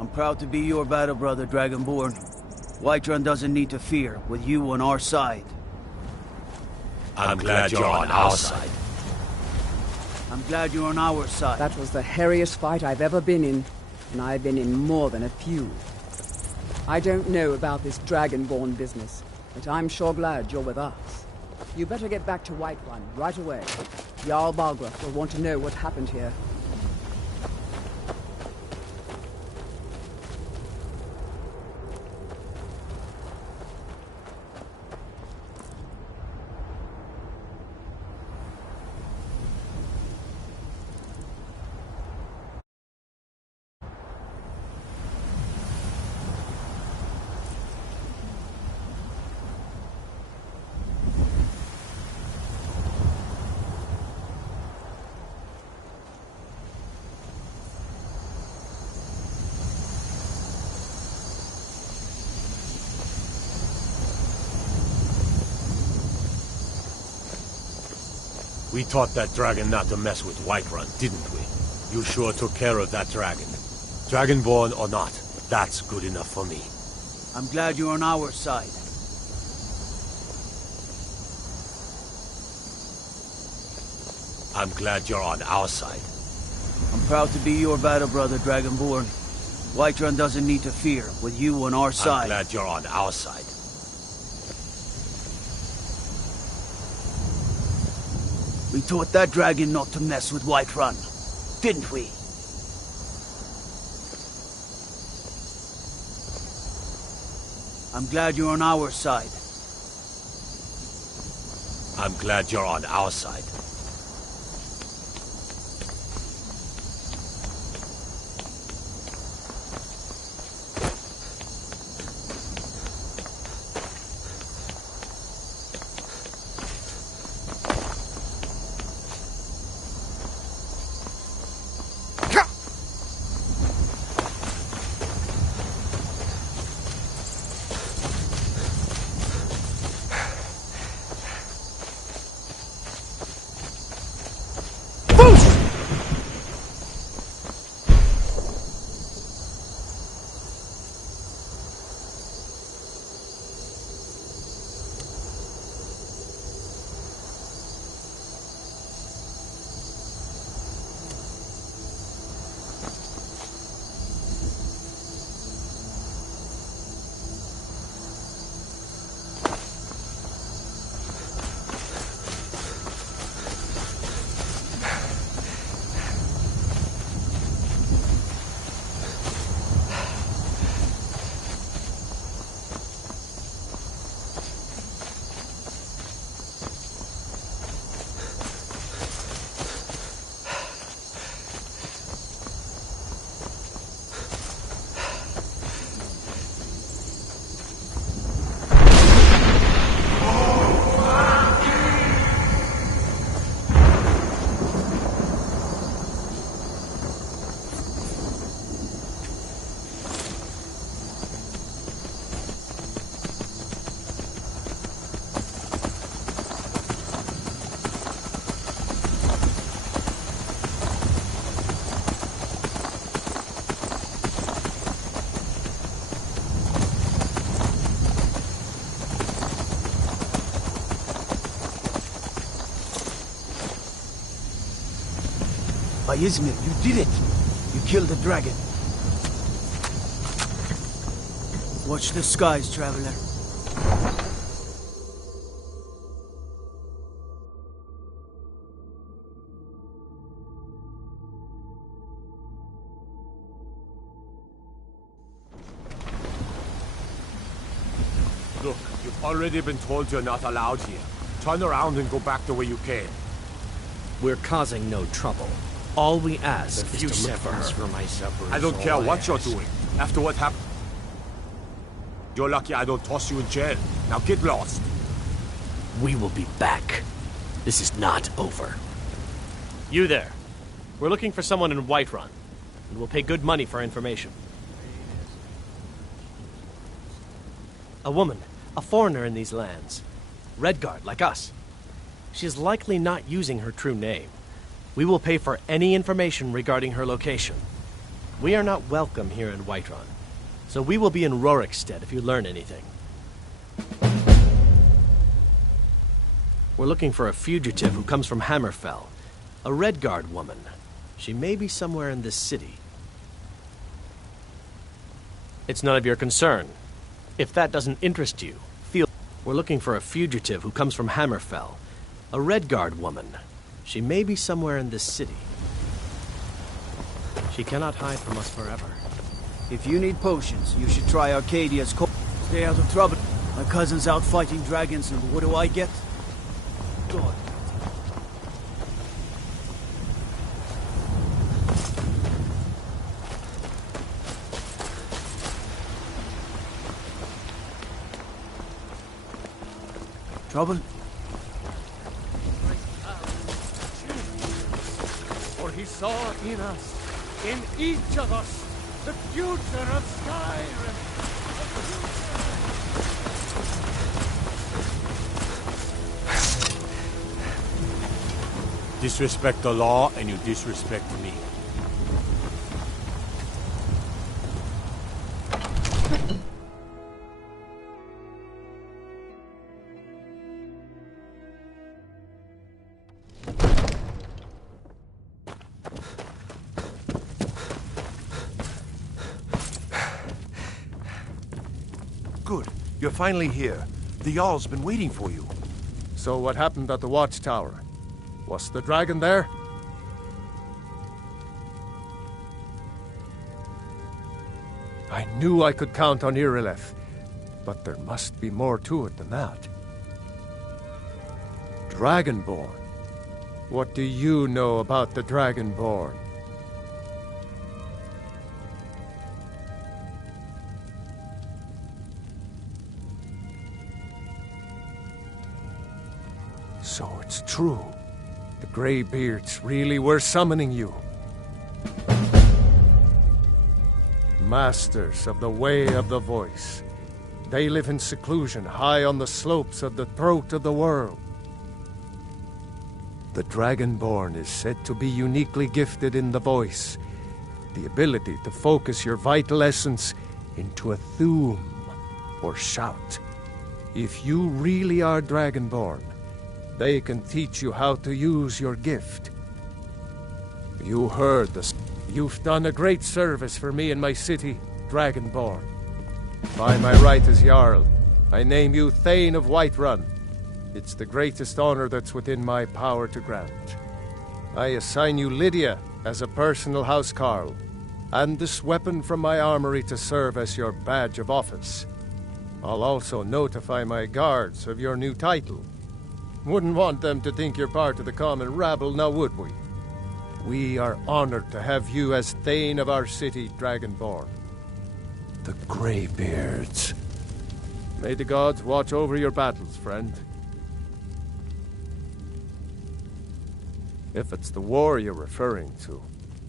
I'm proud to be your battle brother, Dragonborn. Whiterun doesn't need to fear, with you on our side. I'm glad you're on our side. I'm glad you're on our side. That was the hairiest fight I've ever been in, and I've been in more than a few. I don't know about this Dragonborn business, but I'm sure glad you're with us. You better get back to Whiterun right away. Jarl Balgruuf will want to know what happened here. We taught that dragon not to mess with Whiterun, didn't we? You sure took care of that dragon. Dragonborn or not, that's good enough for me. I'm glad you're on our side. I'm glad you're on our side. I'm proud to be your battle brother, Dragonborn. Whiterun doesn't need to fear, with you on our side. I'm glad you're on our side. We taught that dragon not to mess with Whiterun, didn't we? I'm glad you're on our side. I'm glad you're on our side. By Izmir, you did it! You killed the dragon. Watch the skies, traveler. Look, you've already been told you're not allowed here. Turn around and go back the way you came. We're causing no trouble. All we ask is you to look for her. for my supper. I don't care what you're doing. After what happened... You're lucky I don't toss you in jail. Now get lost. We will be back. This is not over. You there. We're looking for someone in Whiterun, and we'll pay good money for information. A woman, a foreigner in these lands. Redguard, like us. She is likely not using her true name. We will pay for any information regarding her location. We are not welcome here in Whiterun, so we will be in Rorikstead if you learn anything. We're looking for a fugitive who comes from Hammerfell. A Redguard woman. She may be somewhere in this city. It's none of your concern. If that doesn't interest you, feel... We're looking for a fugitive who comes from Hammerfell. A Redguard woman. She may be somewhere in this city. She cannot hide from us forever. If you need potions, you should try Arcadia's Stay out of trouble. My cousin's out fighting dragons, and what do I get? God. Trouble? For he saw in us, in each of us, the future of Skyrim. Disrespect the law, and you disrespect me. Good. You're finally here. The Jarl's been waiting for you. So what happened at the watchtower? Was the dragon there? I knew I could count on Irileth, but there must be more to it than that. Dragonborn. What do you know about the Dragonborn? So it's true. The Greybeards really were summoning you. Masters of the Way of the Voice. They live in seclusion high on the slopes of the throat of the world. The Dragonborn is said to be uniquely gifted in the voice, the ability to focus your vital essence into a thume or shout. If you really are Dragonborn, they can teach you how to use your gift. You heard this. You've done a great service for me and my city, Dragonborn. By my right as Jarl, I name you Thane of Whiterun. It's the greatest honor that's within my power to grant. I assign you Lydia as a personal housecarl, and this weapon from my armory to serve as your badge of office. I'll also notify my guards of your new title. Wouldn't want them to think you're part of the common rabble, now would we? We are honored to have you as Thane of our city, Dragonborn. The Greybeards. May the gods watch over your battles, friend. If it's the war you're referring to,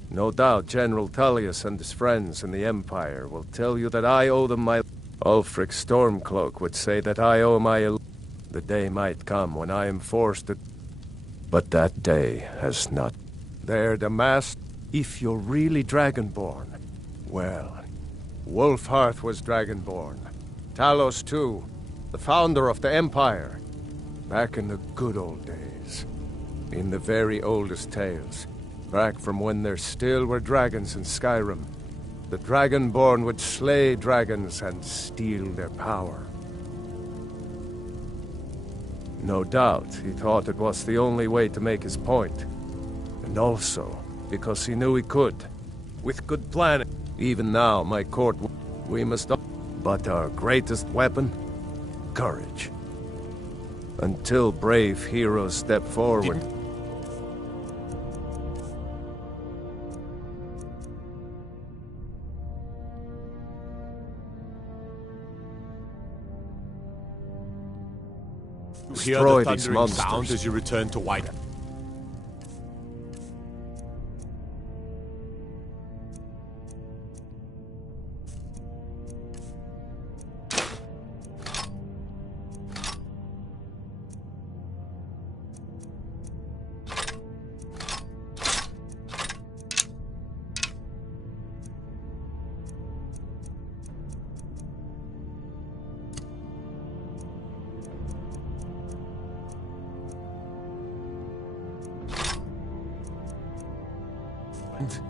no doubt General Tullius and his friends in the Empire will tell you that I owe them my... Ulfric Stormcloak would say that I owe my... The day might come when I am forced to... But that day has not... They're the mask. If you're really Dragonborn, well, Wolfhearth was Dragonborn. Talos too, the founder of the Empire. Back in the good old days. In the very oldest tales, Back from when there still were dragons in Skyrim. The Dragonborn would slay dragons and steal their power. No doubt, he thought it was the only way to make his point. And also, because he knew he could. With good planning. Even now, my court, we must... But our greatest weapon? Courage. Until brave heroes step forward... Destroy these monsters. Sound as you return to White.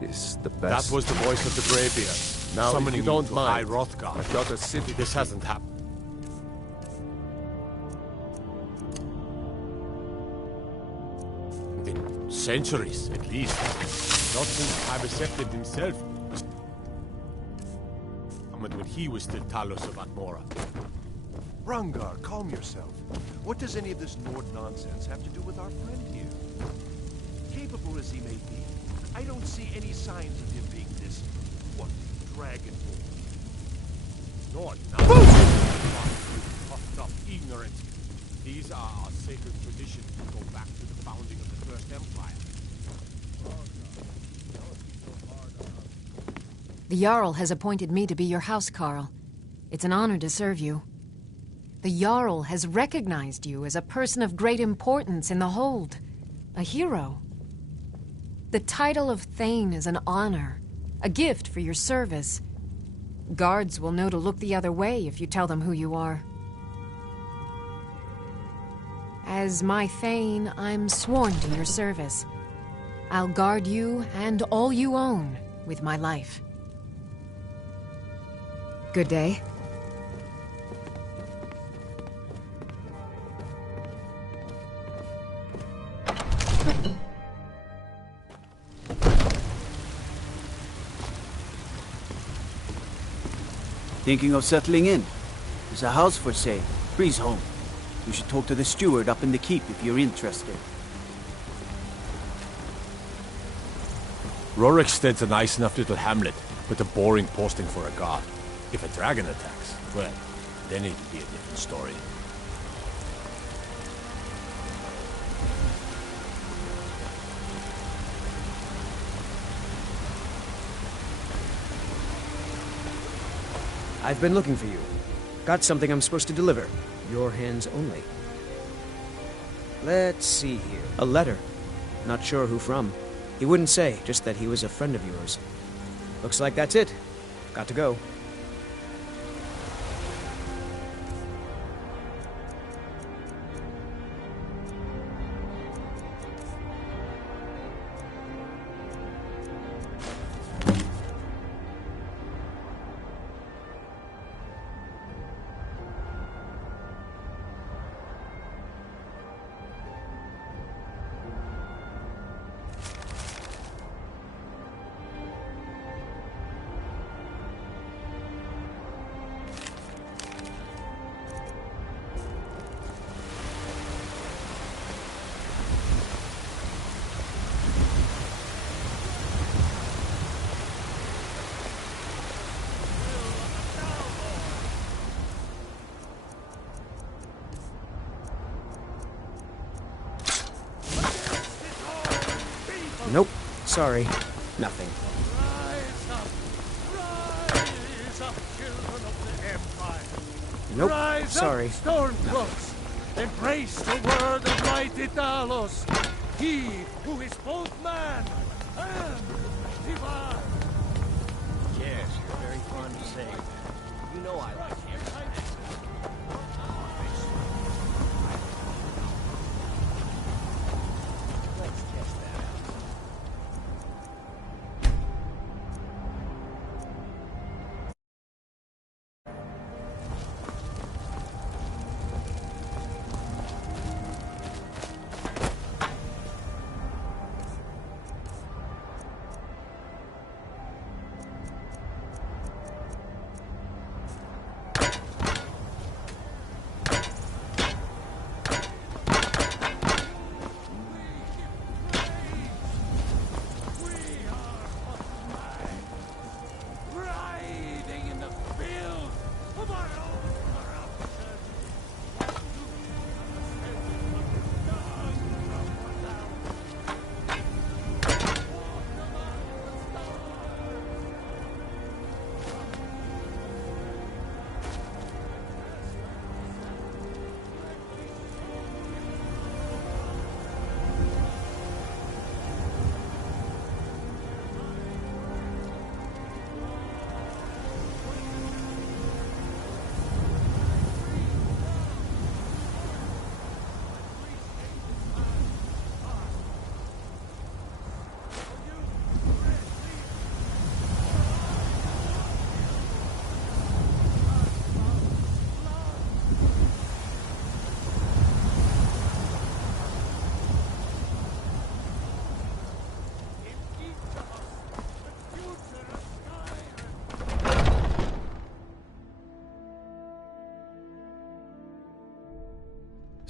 Is the best. That was the voice of the Greybeard. Now, summoning if you don't to mind, High Hrothgar. I've got a city. This hasn't happened. In centuries, at least. Not since Hybesepted himself. When he was still Talos of Atmora. Rungar, calm yourself. What does any of this Nord nonsense have to do with our friend here? Capable as he may be, I don't see any signs of him being this, dragonborn. Nord, now. Puffed up, ignorant. These are our sacred traditions that go back to the founding of the First Empire. The Jarl has appointed me to be your housecarl. It's an honor to serve you. The Jarl has recognized you as a person of great importance in the Hold. A hero. The title of Thane is an honor, a gift for your service. Guards will know to look the other way if you tell them who you are. As my Thane, I'm sworn to your service. I'll guard you and all you own with my life. Good day. Thinking of settling in? There's a house for sale. Breeze home. You should talk to the steward up in the keep if you're interested. Rorikstead's a nice enough little hamlet, but a boring posting for a guard. If a dragon attacks, well, then it'd be a different story. I've been looking for you. Got something I'm supposed to deliver. Your hands only. Let's see here. A letter. Not sure who from. He wouldn't say, just that he was a friend of yours. Looks like that's it. Got to go. Nope. Sorry. Nothing. Nope. Rise Sorry. up, Stormcloaks! Embrace the word of mighty Talos! He who is both man and divine! Yes, you're very fond of saying that. You know I like him. Let's test that out.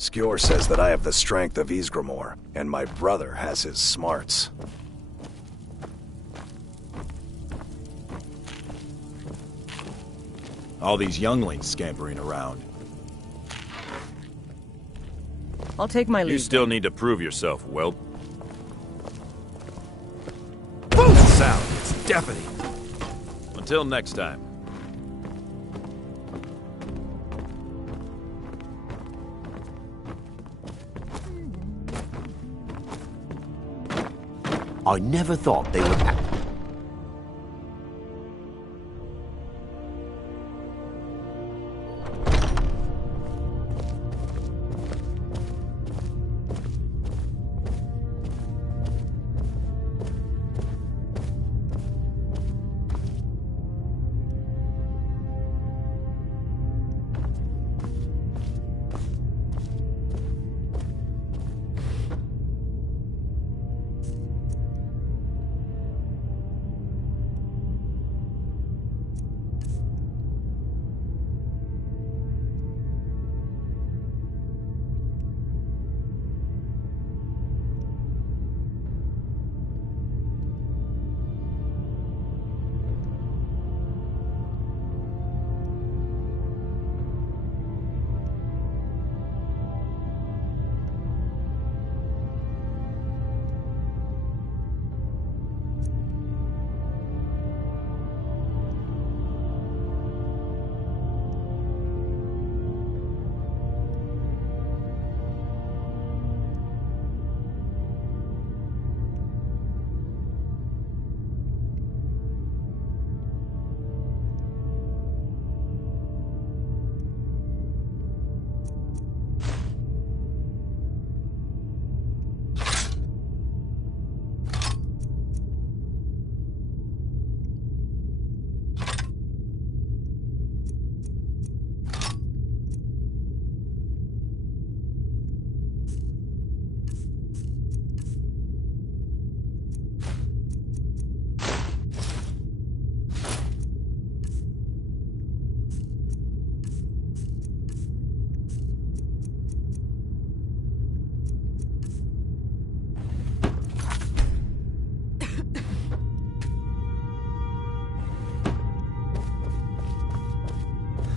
Skjor says that I have the strength of Ysgramor, and my brother has his smarts. All these younglings scampering around. I'll take my leave. You still need to prove yourself, whelp. Boom! Sound, it's deafening. Until next time. I never thought they would act.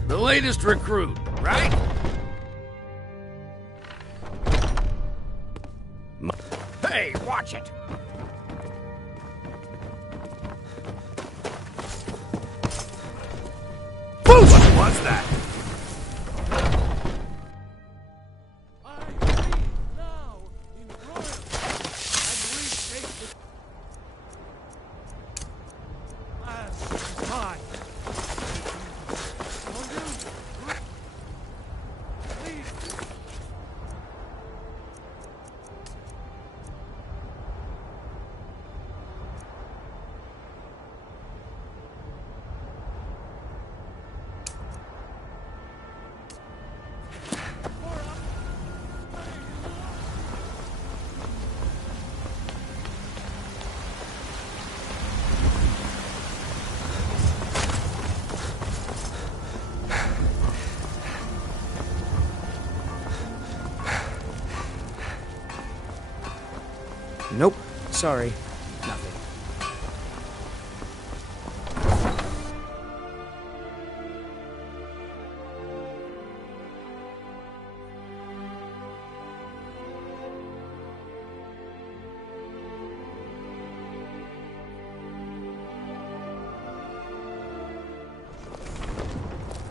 The latest recruit, right? Hey, watch it! What was that? Nope. Sorry. Nothing.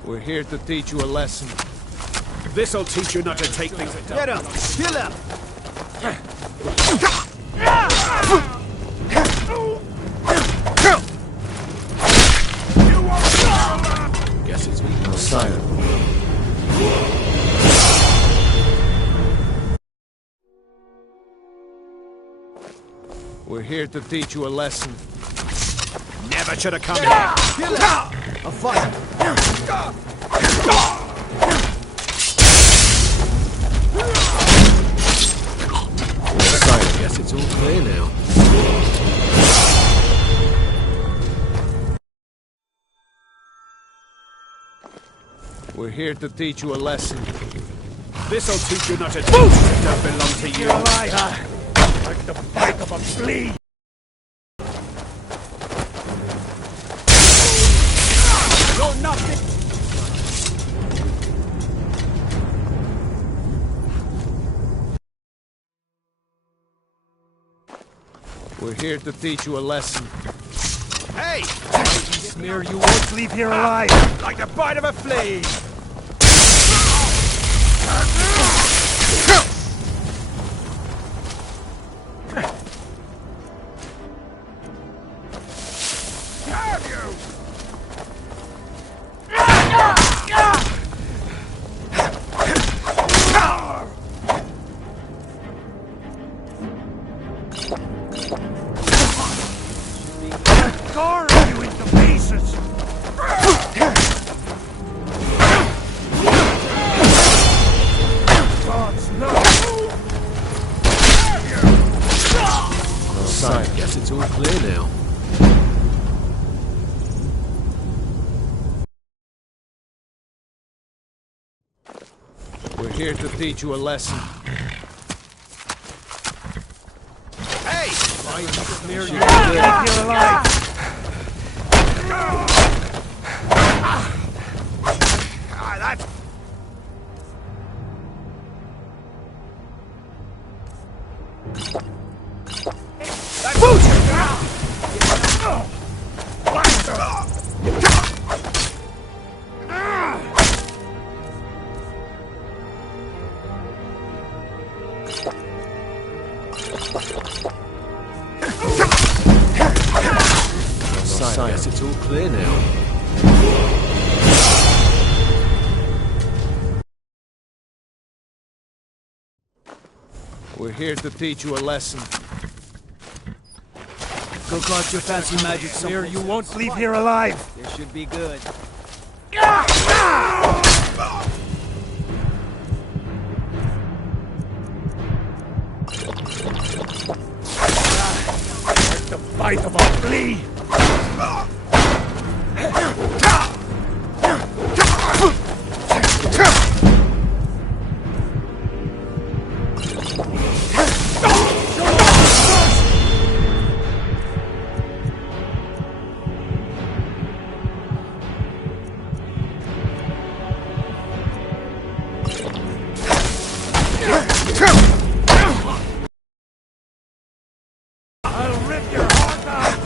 We're here to teach you a lesson. This'll teach you not to take things. Get up! Kill him! Guess it's weak. No silent. We're here to teach you a lesson. Never should have come here. Kill him! A fight! Silent. Guess it's all clear now. We're here to teach you a lesson. This'll teach you not to do that don't belong to you. You're alive. Like the bite of a flea. You're nothing. We're here to teach you a lesson. Hey! Smear, you won't leave here alive! Like the bite of a flea! Have you! Carve you into pieces! Gods, no! No sign. Guess it's all clear now. We're here to teach you a lesson. Hey! I smear you. You're alive! That's... Sign. Guess it's all clear now. We're here to teach you a lesson. Go cast your fancy magic Smear, somewhere. you won't leave here alive! This should be good. Like the bite of a flea! I'll rip your heart out!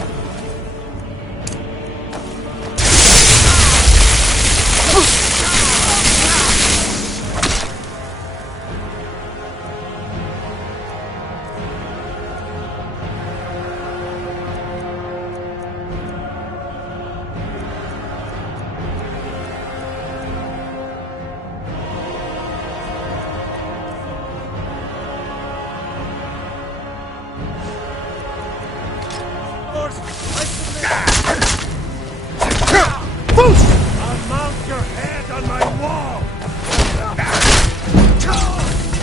I'll mount your head on my wall!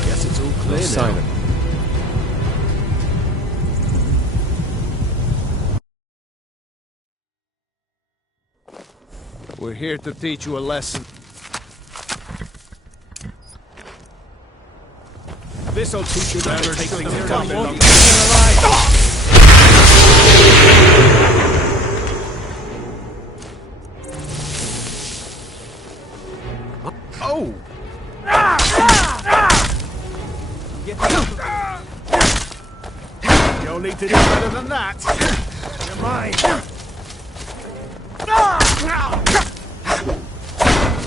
Guess it's all clear now. Simon. We're here to teach you a lesson. This'll teach you not to take things that don't belong to you. Oh! You'll need to do better than that. You're mine!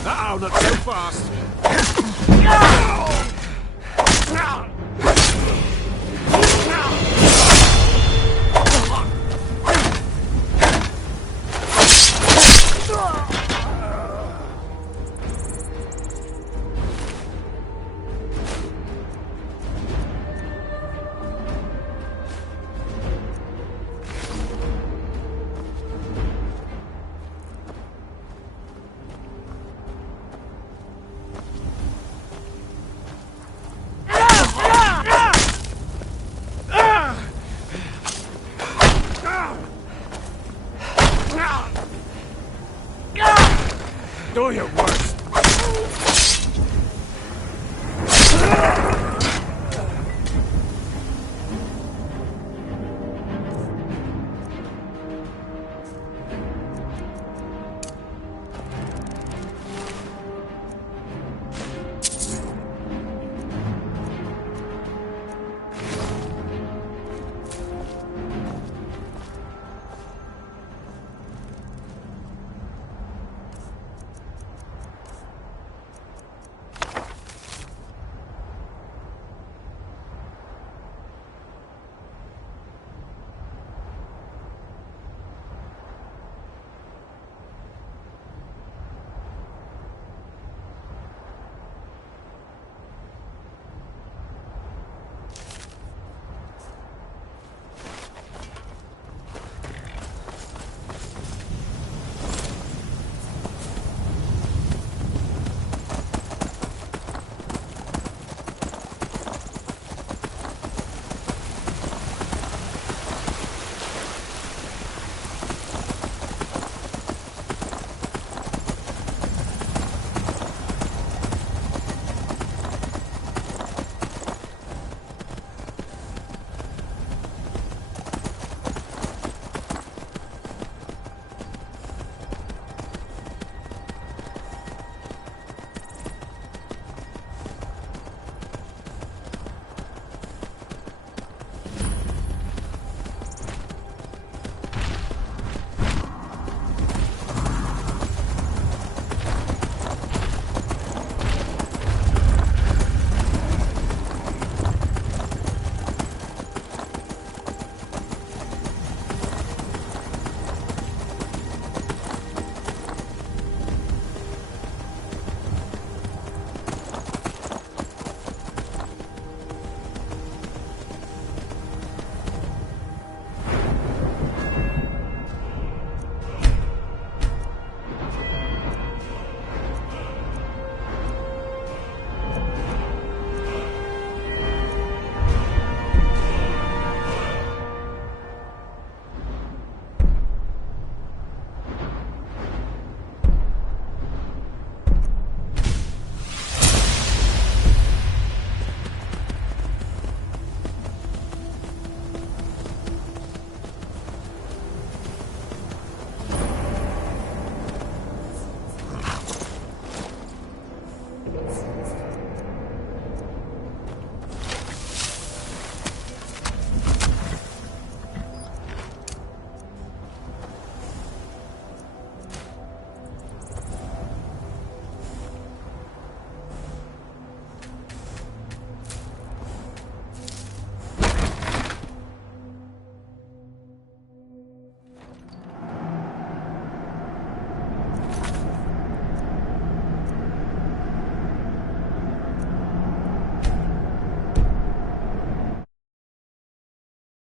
Uh-oh, not so fast. Do your worst.